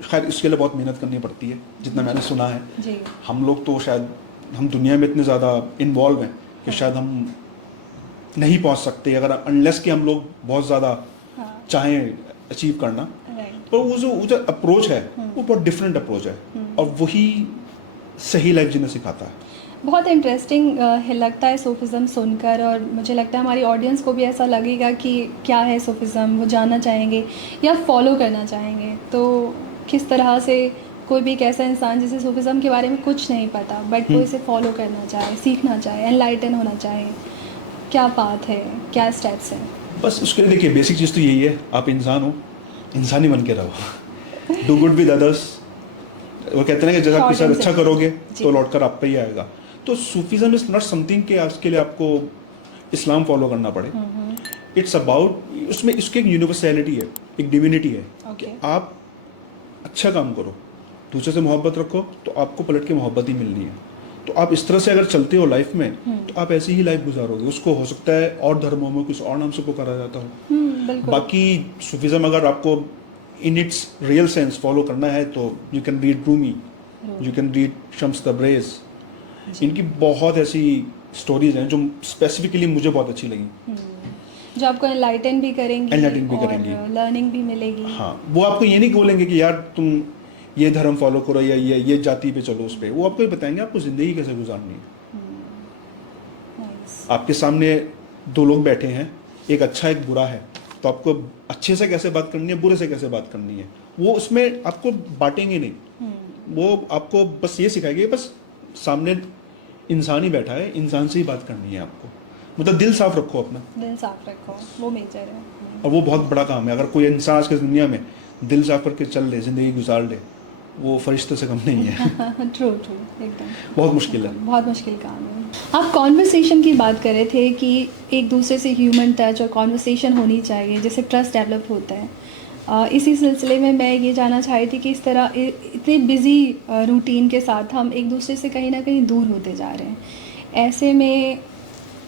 खैर इसके लिए बहुत मेहनत करनी पड़ती है, जितना मैंने सुना है जी। हम लोग तो शायद हम दुनिया में इतने ज़्यादा इन्वॉल्व हैं कि शायद हम नहीं पहुंच सकते, अगर अनलेस कि हम लोग बहुत ज़्यादा चाहें अचीव करना। राइट। पर वो जो अप्रोच है वो बहुत डिफरेंट अप्रोच है और वही सही लाइफ जीना सिखाता है। बहुत इंटरेस्टिंग लगता है सूफिज़म सुनकर, और मुझे लगता है हमारी ऑडियंस को भी ऐसा लगेगा कि क्या है सूफिज़म, वो जानना चाहेंगे या फॉलो करना चाहेंगे। तो किस तरह से कोई भी एक ऐसा इंसान जिसे सूफिज़म के बारे में कुछ नहीं पता बट वो इसे फॉलो करना चाहे, सीखना चाहे, एनलाइटन होना चाहे, क्या बात है, क्या स्टेप्स हैं? बस उसके लिए देखिए बेसिक चीज़ तो यही है, आप इंसान हो, इंसानी बन के रहो, डू गुड विद अदर्स। वो कहते हैं ना कि जब आप किसी अच्छा करोगे तो लौट कर आप पे ही आएगा। तो सूफिज़म इज़ नॉट समथिंग कि उसके लिए आपको इस्लाम फॉलो करना पड़े। इट्स अबाउट, उसमें इसकी एक यूनिवर्सैलिटी है, एक डिविनिटी है कि आप अच्छा काम करो, दूसरे से मोहब्बत रखो तो आपको पलट के मोहब्बत ही मिलनी है। तो आप इस तरह से अगर चलते हो लाइफ में तो आप ऐसी ही लाइफ गुजारोगे। उसको हो सकता है और धर्मों में कुछ और नाम से पुकारा जाता हो, बाकी सूफिज़म अगर आपको in its real sense follow करना है तो you can read Rumi, you can read Shams Tabrez. इनकी बहुत ऐसी स्टोरीज हैं जो स्पेसिफिकली मुझे बहुत अच्छी लगी, जो आपको एनलाइटन भी करेंगी, और लर्निंग भी मिलेगी। हाँ, वो आपको ये नहीं बोलेंगे कि यार तुम ये धर्म फॉलो करो या ये जाति पे चलो उस पे, वो आपको ये बताएंगे आपको ज़िंदगी कैसे गुजारनी है। आपके सामने दो लोग बैठे हैं, एक अच्छा एक बुरा है, तो आपको अच्छे से कैसे बात करनी है, बुरे से कैसे बात करनी है, वो उसमें आपको बांटेंगे नहीं। वो आपको बस ये सिखाएंगे, बस सामने इंसान ही बैठा है, इंसान से ही बात करनी है आपको। मतलब दिल साफ रखो, अपना दिल साफ रखो, वो मेजर है। और वो बहुत बड़ा काम है। अगर कोई इंसान आज की दुनिया में दिल साफ करके चल ले, ज़िंदगी गुजार ले, वो फरिश्ते से कम नहीं है। ट्रू एकदम बहुत मुश्किल है, बहुत मुश्किल काम है। आप कॉन्वर्सेशन की बात कर रहे थे कि एक दूसरे से ह्यूमन टच और कॉन्वर्सेशन होनी चाहिए जिससे ट्रस्ट डेवलप होता है। इसी सिलसिले में मैं ये जानना चाह रही थी कि इस तरह इतने बिज़ी रूटीन के साथ हम एक दूसरे से कहीं ना कहीं दूर होते जा रहे हैं। ऐसे में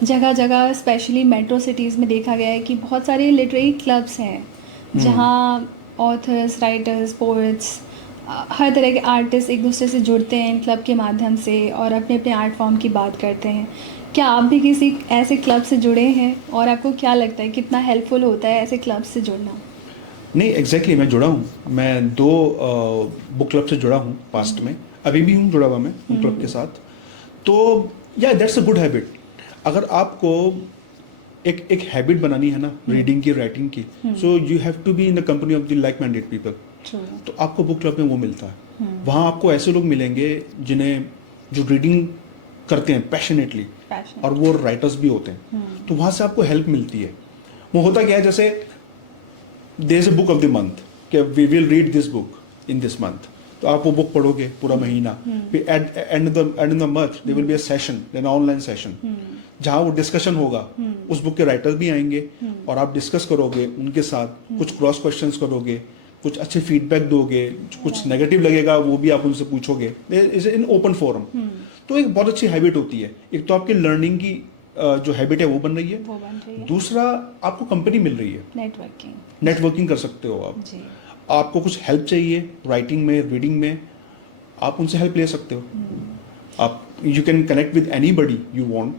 जगह जगह स्पेशली मेट्रो सिटीज़ में देखा गया है कि बहुत सारे लिटरेरी क्लब्स हैं जहाँ ऑथर्स, राइटर्स, पोएट्स, हर तरह के आर्टिस्ट एक दूसरे से जुड़ते हैं इन क्लब के माध्यम से और अपने अपने आर्ट फॉर्म की बात करते हैं। क्या आप भी किसी ऐसे क्लब से जुड़े हैं और आपको क्या लगता है कितना हेल्पफुल होता है ऐसे क्लब से जुड़ना? नहीं, एग्जैक्टली मैं जुड़ा हूँ। मैं 2 बुक क्लब से जुड़ा हूँ पास्ट में, अभी भी हूँ जुड़ा हुआ मैं बुक क्लब के साथ। तो या दैट्स अ गुड हैबिट। अगर आपको एक हैबिट बनानी है ना रीडिंग की, राइटिंग की, so you have to be in the company of the like minded people. तो आपको बुक क्लब में वो मिलता है। वहाँ आपको ऐसे लोग मिलेंगे जो रीडिंग करते हैं पैशनेटली और वो राइटर्स भी होते हैं। तो वहाँ से आपको हेल्प मिलती है। वो होता क्या है, जैसे there is a book of the month कि we will read this book in this month, तो आप वो बुक पढ़ोगे पूरा महीना। फिर end the month there will be a session, then online session, जहाँ वो डिस्कशन होगा। उस बुक के राइटर्स भी आएंगे और आप डिस्कस करोगे उनके साथ, कुछ क्रॉस क्वेश्चंस करोगे, कुछ अच्छे फीडबैक दोगे, कुछ नेगेटिव लगेगा वो भी आप उनसे पूछोगे। Is in open forum. तो एक बहुत अच्छी हैबिट होती है। एक तो आपकी लर्निंग की जो हैबिट है वो बन रही है, दूसरा आपको कंपनी मिल रही है, नेटवर्किंग कर सकते हो आप। आपको कुछ हेल्प चाहिए राइटिंग में, रीडिंग में, आप उनसे हेल्प ले सकते हो। आप you can connect with anybody you want,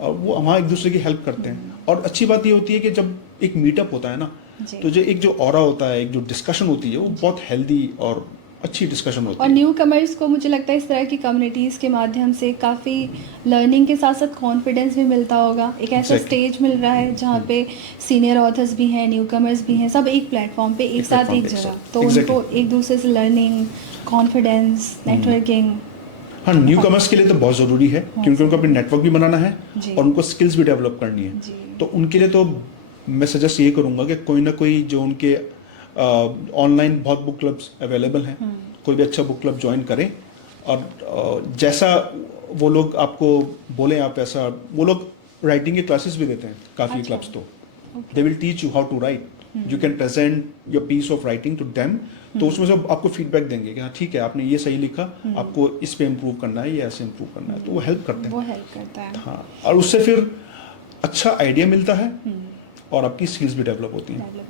और वो वहाँ एक दूसरे की हेल्प करते हैं। और अच्छी बात ये होती है कि जब एक मीटअप होता है ना, तो जो ऑरा होता है, एक जो डिस्कशन होती है, वो बहुत हेल्दी और अच्छी डिस्कशन होती है। और न्यू कमर्स को मुझे लगता है इस तरह की कम्युनिटीज़ के माध्यम से काफ़ी लर्निंग के साथ साथ कॉन्फिडेंस भी मिलता होगा। एक ऐसा स्टेज मिल रहा है जहाँ पे सीनियर ऑथर्स भी हैं, न्यू कमर्स भी हैं, सब एक प्लेटफॉर्म पे एक साथ एक जगह, तो उनको एक दूसरे से लर्निंग, कॉन्फिडेंस, नेटवर्किंग। हाँ, न्यू कमर्स के लिए तो बहुत ज़रूरी है, क्योंकि उनको अपनी नेटवर्क भी बनाना है और उनको स्किल्स भी डेवलप करनी है। तो उनके लिए तो मैं सजेस्ट ये करूँगा कि कोई ना कोई जो उनके ऑनलाइन बहुत बुक क्लब्स अवेलेबल हैं, कोई भी अच्छा बुक क्लब ज्वाइन करें। और जैसा वो लोग आपको बोले आप वैसा, वो लोग राइटिंग के क्लासेस भी देते हैं काफ़ी क्लब्स। तो they will teach you how to write, you can present your piece of writing to them. तो उसमें से आपको फीडबैक देंगे कि हाँ ठीक है, आपने ये सही लिखा, आपको इस पे इम्प्रूव करना है या ऐसे इम्प्रूव करना है। तो वो हेल्प करते हैं, वो हेल्प करता है। हाँ, और उससे फिर अच्छा आइडिया मिलता है और आपकी स्किल्स भी डेवलप होती हैं।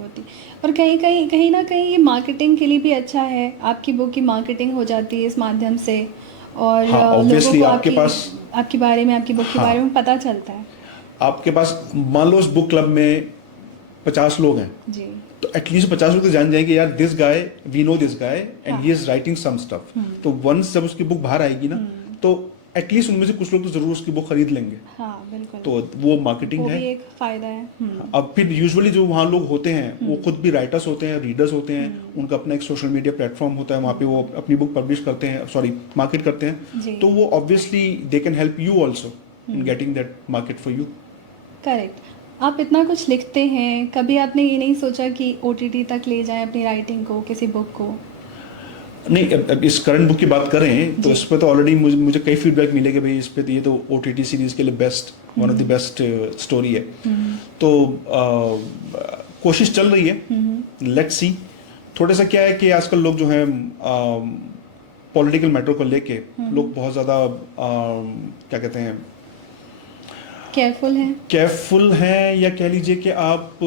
और कहीं ना कहीं ये मार्केटिंग के लिए भी अच्छा है। आपकी बुक की मार्केटिंग हो जाती है इस माध्यम से, और लोगों को आपके बारे में, आपकी बुक के बारे में पता चलता है। आपके पास मान लो उस बुक क्लब में 50 लोग हैं, जी तो एटलीस्ट 50 लोग तो जान जाएंगे यार this guy, we know this guy हाँ। And he is writing some stuff. तो वंस जब उसकी बुक बाहर आएगी ना, तो एटलीस्ट उनमें से कुछ लोग तो जरूर उसकी बुक खरीद लेंगे। हाँ बिल्कुल, तो वो मार्केटिंग वो है। भी एक फायदा है। अब फिर यूजुअली जो वहाँ लोग होते हैं वो खुद भी राइटर्स होते हैं, रीडर्स होते हैं, उनका अपना एक सोशल मीडिया प्लेटफॉर्म होता है, वहाँ पे वो अपनी बुक पब्लिश करते हैं, सॉरी मार्केट करते हैं। जी तो वो obviously they can help you also in getting that market for you. Correct. आप इतना कुछ लिखते हैं, कभी आपने ये नहीं सोचा कि ओटीटी तक ले जाएं अपनी राइटिंग को, किसी बुक को? नहीं, अब इस करंट बुक की बात करें तो जी। इस पर तो ऑलरेडी मुझे कई फीडबैक मिले कि भाई इस पे ये तो ओटीटी सीरीज के लिए best, one of the best story है। तो कोशिश चल रही है, लेट्स सी। थोड़ा सा क्या है कि आजकल लोग जो हैं पॉलिटिकल मैटर को लेके लोग बहुत ज़्यादा क्या कहते हैं, केयरफुल हैं, या कह लीजिए कि आप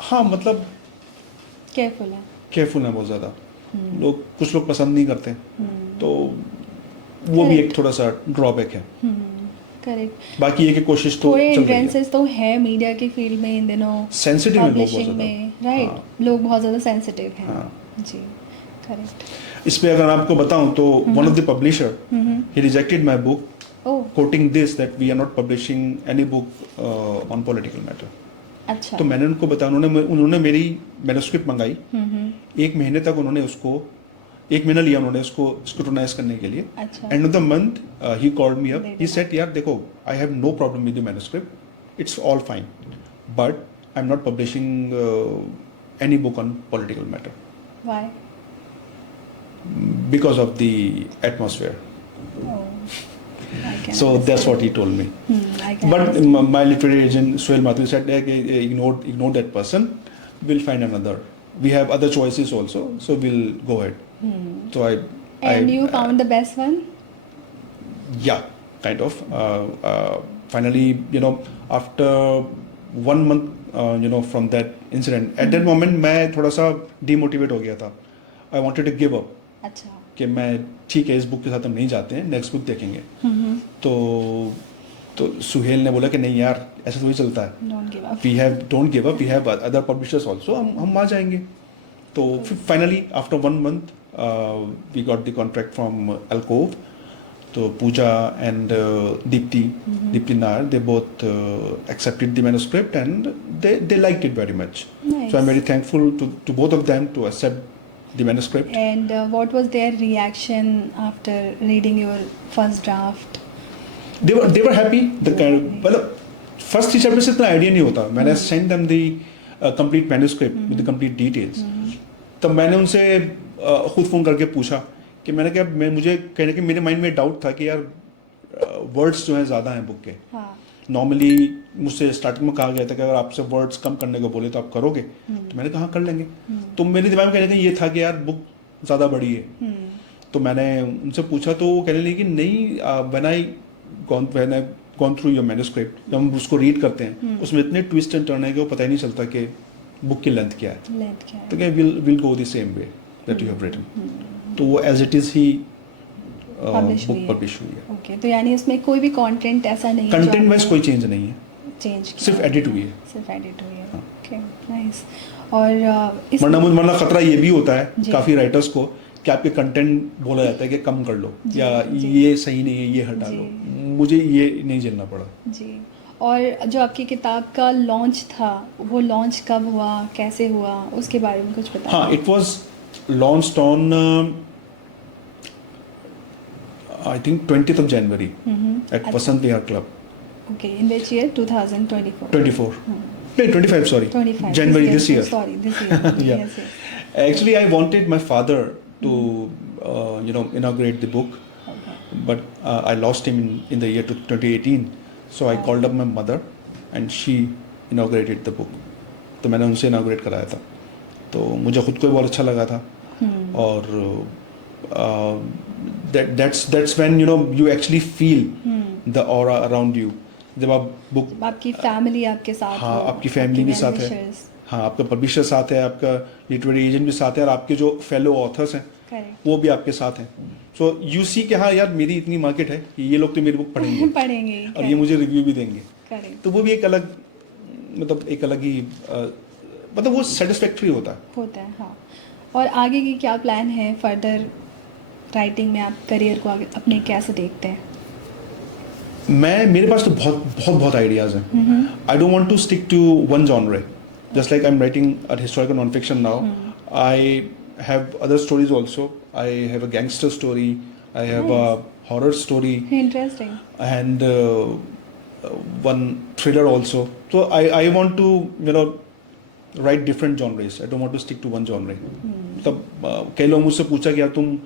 हाँ मतलब केयरफुल हैं बहुत ज़्यादा। लोग, कुछ लोग पसंद नहीं करते, तो वो भी एक थोड़ा सा ड्रॉबैक है। करेक्ट। बाकी ये कि कोशिश तो थोड़े चल रही है। इन्फ्लुएंसेस तो है मीडिया की फील्ड में इन दिनों, सेंसिटिव है लोग बहुत पब्लिशिंग ज़्यादा। में, राइट। हाँ। लोग बहुत ज़्यादा सेंसिटिव हैं। हाँ। जी करेक्ट। इस पे अगर आपको बताऊं तो वन ऑफ द पब्लिशर ही rejected my book oh quoting this that we are not publishing any book on political matter. अच्छा। तो मैंने उनको बताया, उन्होंने मेरी मैन्युस्क्रिप्ट मंगाई, एक महीने तक उन्होंने उसको, 1 महीना लिया उन्होंने उसको स्क्रूटनाइज करने के लिए। अच्छा। End of the month he called me up, They he did said यार देखो, I have no problem with the manuscript, it's all fine, but I am not publishing any book on political matter why? because of the atmosphere. So that's what he told me. But my literary agent Suhail Mathur said that ignore that person, we'll find another, we have other choices also, so we'll go ahead. So And you found the best one? yeah, kind of finally, after 1 month from that incident, at that moment मैं थोड़ा सा demotivate हो गया था, I wanted to give up. अच्छा। कि मैं ठीक है, इस बुक के साथ हम नहीं जाते हैं, नेक्स्ट बुक देखेंगे। तो सुहेल ने बोला कि नहीं यार, ऐसा थोड़ी चलता है, don't give up, we have other publishers also, हम आ जाएंगे। तो फिर finally after 1 month we got the contract from Alcove. तो Pooja and Deepti Nair, they both accepted the manuscript and they liked it very much. Nice. So I'm very thankful to both of them to accept the manuscript. And what was their reaction after reading your first draft? They were happy. The kind of, मतलब first 3 chapters से इतना idea नहीं होता। मैंने sent them the complete manuscript with the complete details. तब मैंने उनसे खुद फ़ोन करके पूछा कि मैंने कहा, मुझे कहने के मेरे माइंड में डाउट था कि यार वर्ड्स जो हैं ज़्यादा हैं बुक के। हाँ। नॉर्मली मुझसे स्टार्टिंग में कहा गया था कि अगर आपसे वर्ड्स कम करने को बोले तो आप करोगे? तो मैंने कहा हाँ कर लेंगे। तो मेरे दिमाग में कहने का ये था कि यार बुक ज़्यादा बड़ी है। तो मैंने उनसे पूछा तो वो कहने लगे कि नहीं, when I gone through your manuscript, जब हम उसको रीड करते हैं उसमें इतने ट्विस्ट एंड टर्न है कि वो पता ही नहीं चलता कि बुक की लेंथ क्या है। तो क्या will go the same way that you have written. तो वो एज इट इज़ ही बुक पब्लिश हुई है। ओके, तो यानी उसमें कोई भी कंटेंट ऐसा नहीं है, कंटेंट वाइज कोई चेंज नहीं है, चेंज सिर्फ एडिट हुई है। Okay nice. और वरना खतरा ये भी होता है काफ़ी राइटर्स को कि आपके कंटेंट बोला जाता है कि कम कर लो, या ये सही नहीं है, ये हटा लो। मुझे ये नहीं झेलना पड़ा जी। और जो आपकी किताब का लॉन्च था, वो लॉन्च कब हुआ, कैसे हुआ, उसके बारे में कुछ बताइए। हाँ, it was launched on I think 20th of January at Vasant Vihar Club. Okay, in which year? 2024. 24. No, 25. Sorry. 25. January this year. Sorry, this year. Yeah. Yes, yes. Actually, I wanted my father to, inaugurate the book, but I lost him in the year 2018. So I called up my mother, and she inaugurated the book. तो मैंने उनसे inaugurate कराया था। तो मुझे खुद को बहुत अच्छा लगा था। और that's when you actually feel the aura around you। जब आप बुक, आपकी फैमिली आपके साथ, हाँ आपकी फैमिली भी साथ है, हाँ आपका पब्लिशर साथ है, आपका लिटरेरी एजेंट भी साथ है, और आपके जो फेलो ऑथर्स हैं वो भी आपके साथ हैं। सो यू सी कि हाँ यार मेरी इतनी मार्केट है कि ये लोग तो मेरी बुक पढ़ेंगे पढ़ेंगे और ये मुझे रिव्यू भी देंगे। तो वो भी एक अलग मतलब एक अलग ही मतलब वो सेटिस्फैक्ट्री होता है। हाँ। और आगे की क्या प्लान है फर्दर राइटिंग में, आप करियर को आगे अपने कैसे देखते हैं? मेरे पास तो बहुत आइडियाज़ हैं। I don't want to stick to one genre. Just like I am writing a historical non fiction now, I have other stories also. I have a gangster story, I have a horror story interesting. and one thriller also. So I want to write different genres. I don't want to stick to one genre. तब कई लोग मुझसे पूछा कि यार तुम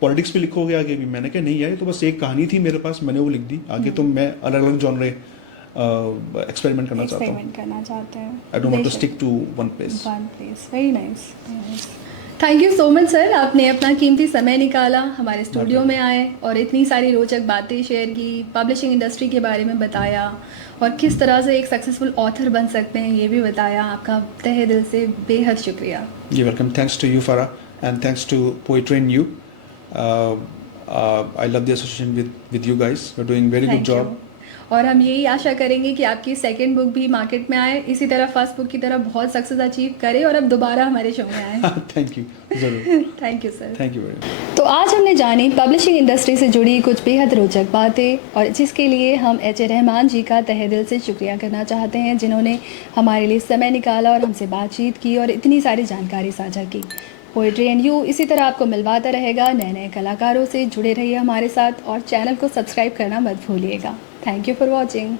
politics भी लिखोगे आगे भी? मैंने कहा नहीं यार, ये तो बस एक कहानी थी मेरे पास, मैंने वो लिख दी। आगे तो मैं अलग अलग जॉनरे एक्सपेरिमेंट करना चाहता हूँ। I don't want to stick to one place. Very nice. Thank you so much sir, आपने अपना कीमती समय निकाला, हमारे स्टूडियो में आए और इतनी सारी रोचक बातें शेयर की, पब्लिशिंग इंडस्ट्री के बारे में बताया और किस तरह से एक सक्सेसफुल ऑथर बन सकते हैं ये भी बताया। आपका तहे दिल से बेहद शुक्रिया। You welcome. Thanks to you Farah and thanks to poetry and you. I love the association with you guys, you are doing very good job. और हम यही आशा करेंगे कि आपकी सेकंड बुक भी मार्केट में आए, इसी तरह फर्स्ट बुक की तरह बहुत सक्सेस अचीव करे और अब दोबारा हमारे शो में आए। थैंक यू, जरूर। Thank you sir. Thank you very much. तो आज हमने जानी पब्लिशिंग इंडस्ट्री से जुड़ी कुछ बेहद रोचक बातें, और जिसके लिए हम एच ए रहमान जी का तहे दिल से शुक्रिया करना चाहते हैं, जिन्होंने हमारे लिए समय निकाला और हमसे बातचीत की और इतनी सारी जानकारी साझा की। पोएट्री एंड यू इसी तरह आपको मिलवाता रहेगा नए नए कलाकारों से। जुड़े रहिए हमारे साथ और चैनल को सब्सक्राइब करना मत भूलिएगा। Thank you for watching.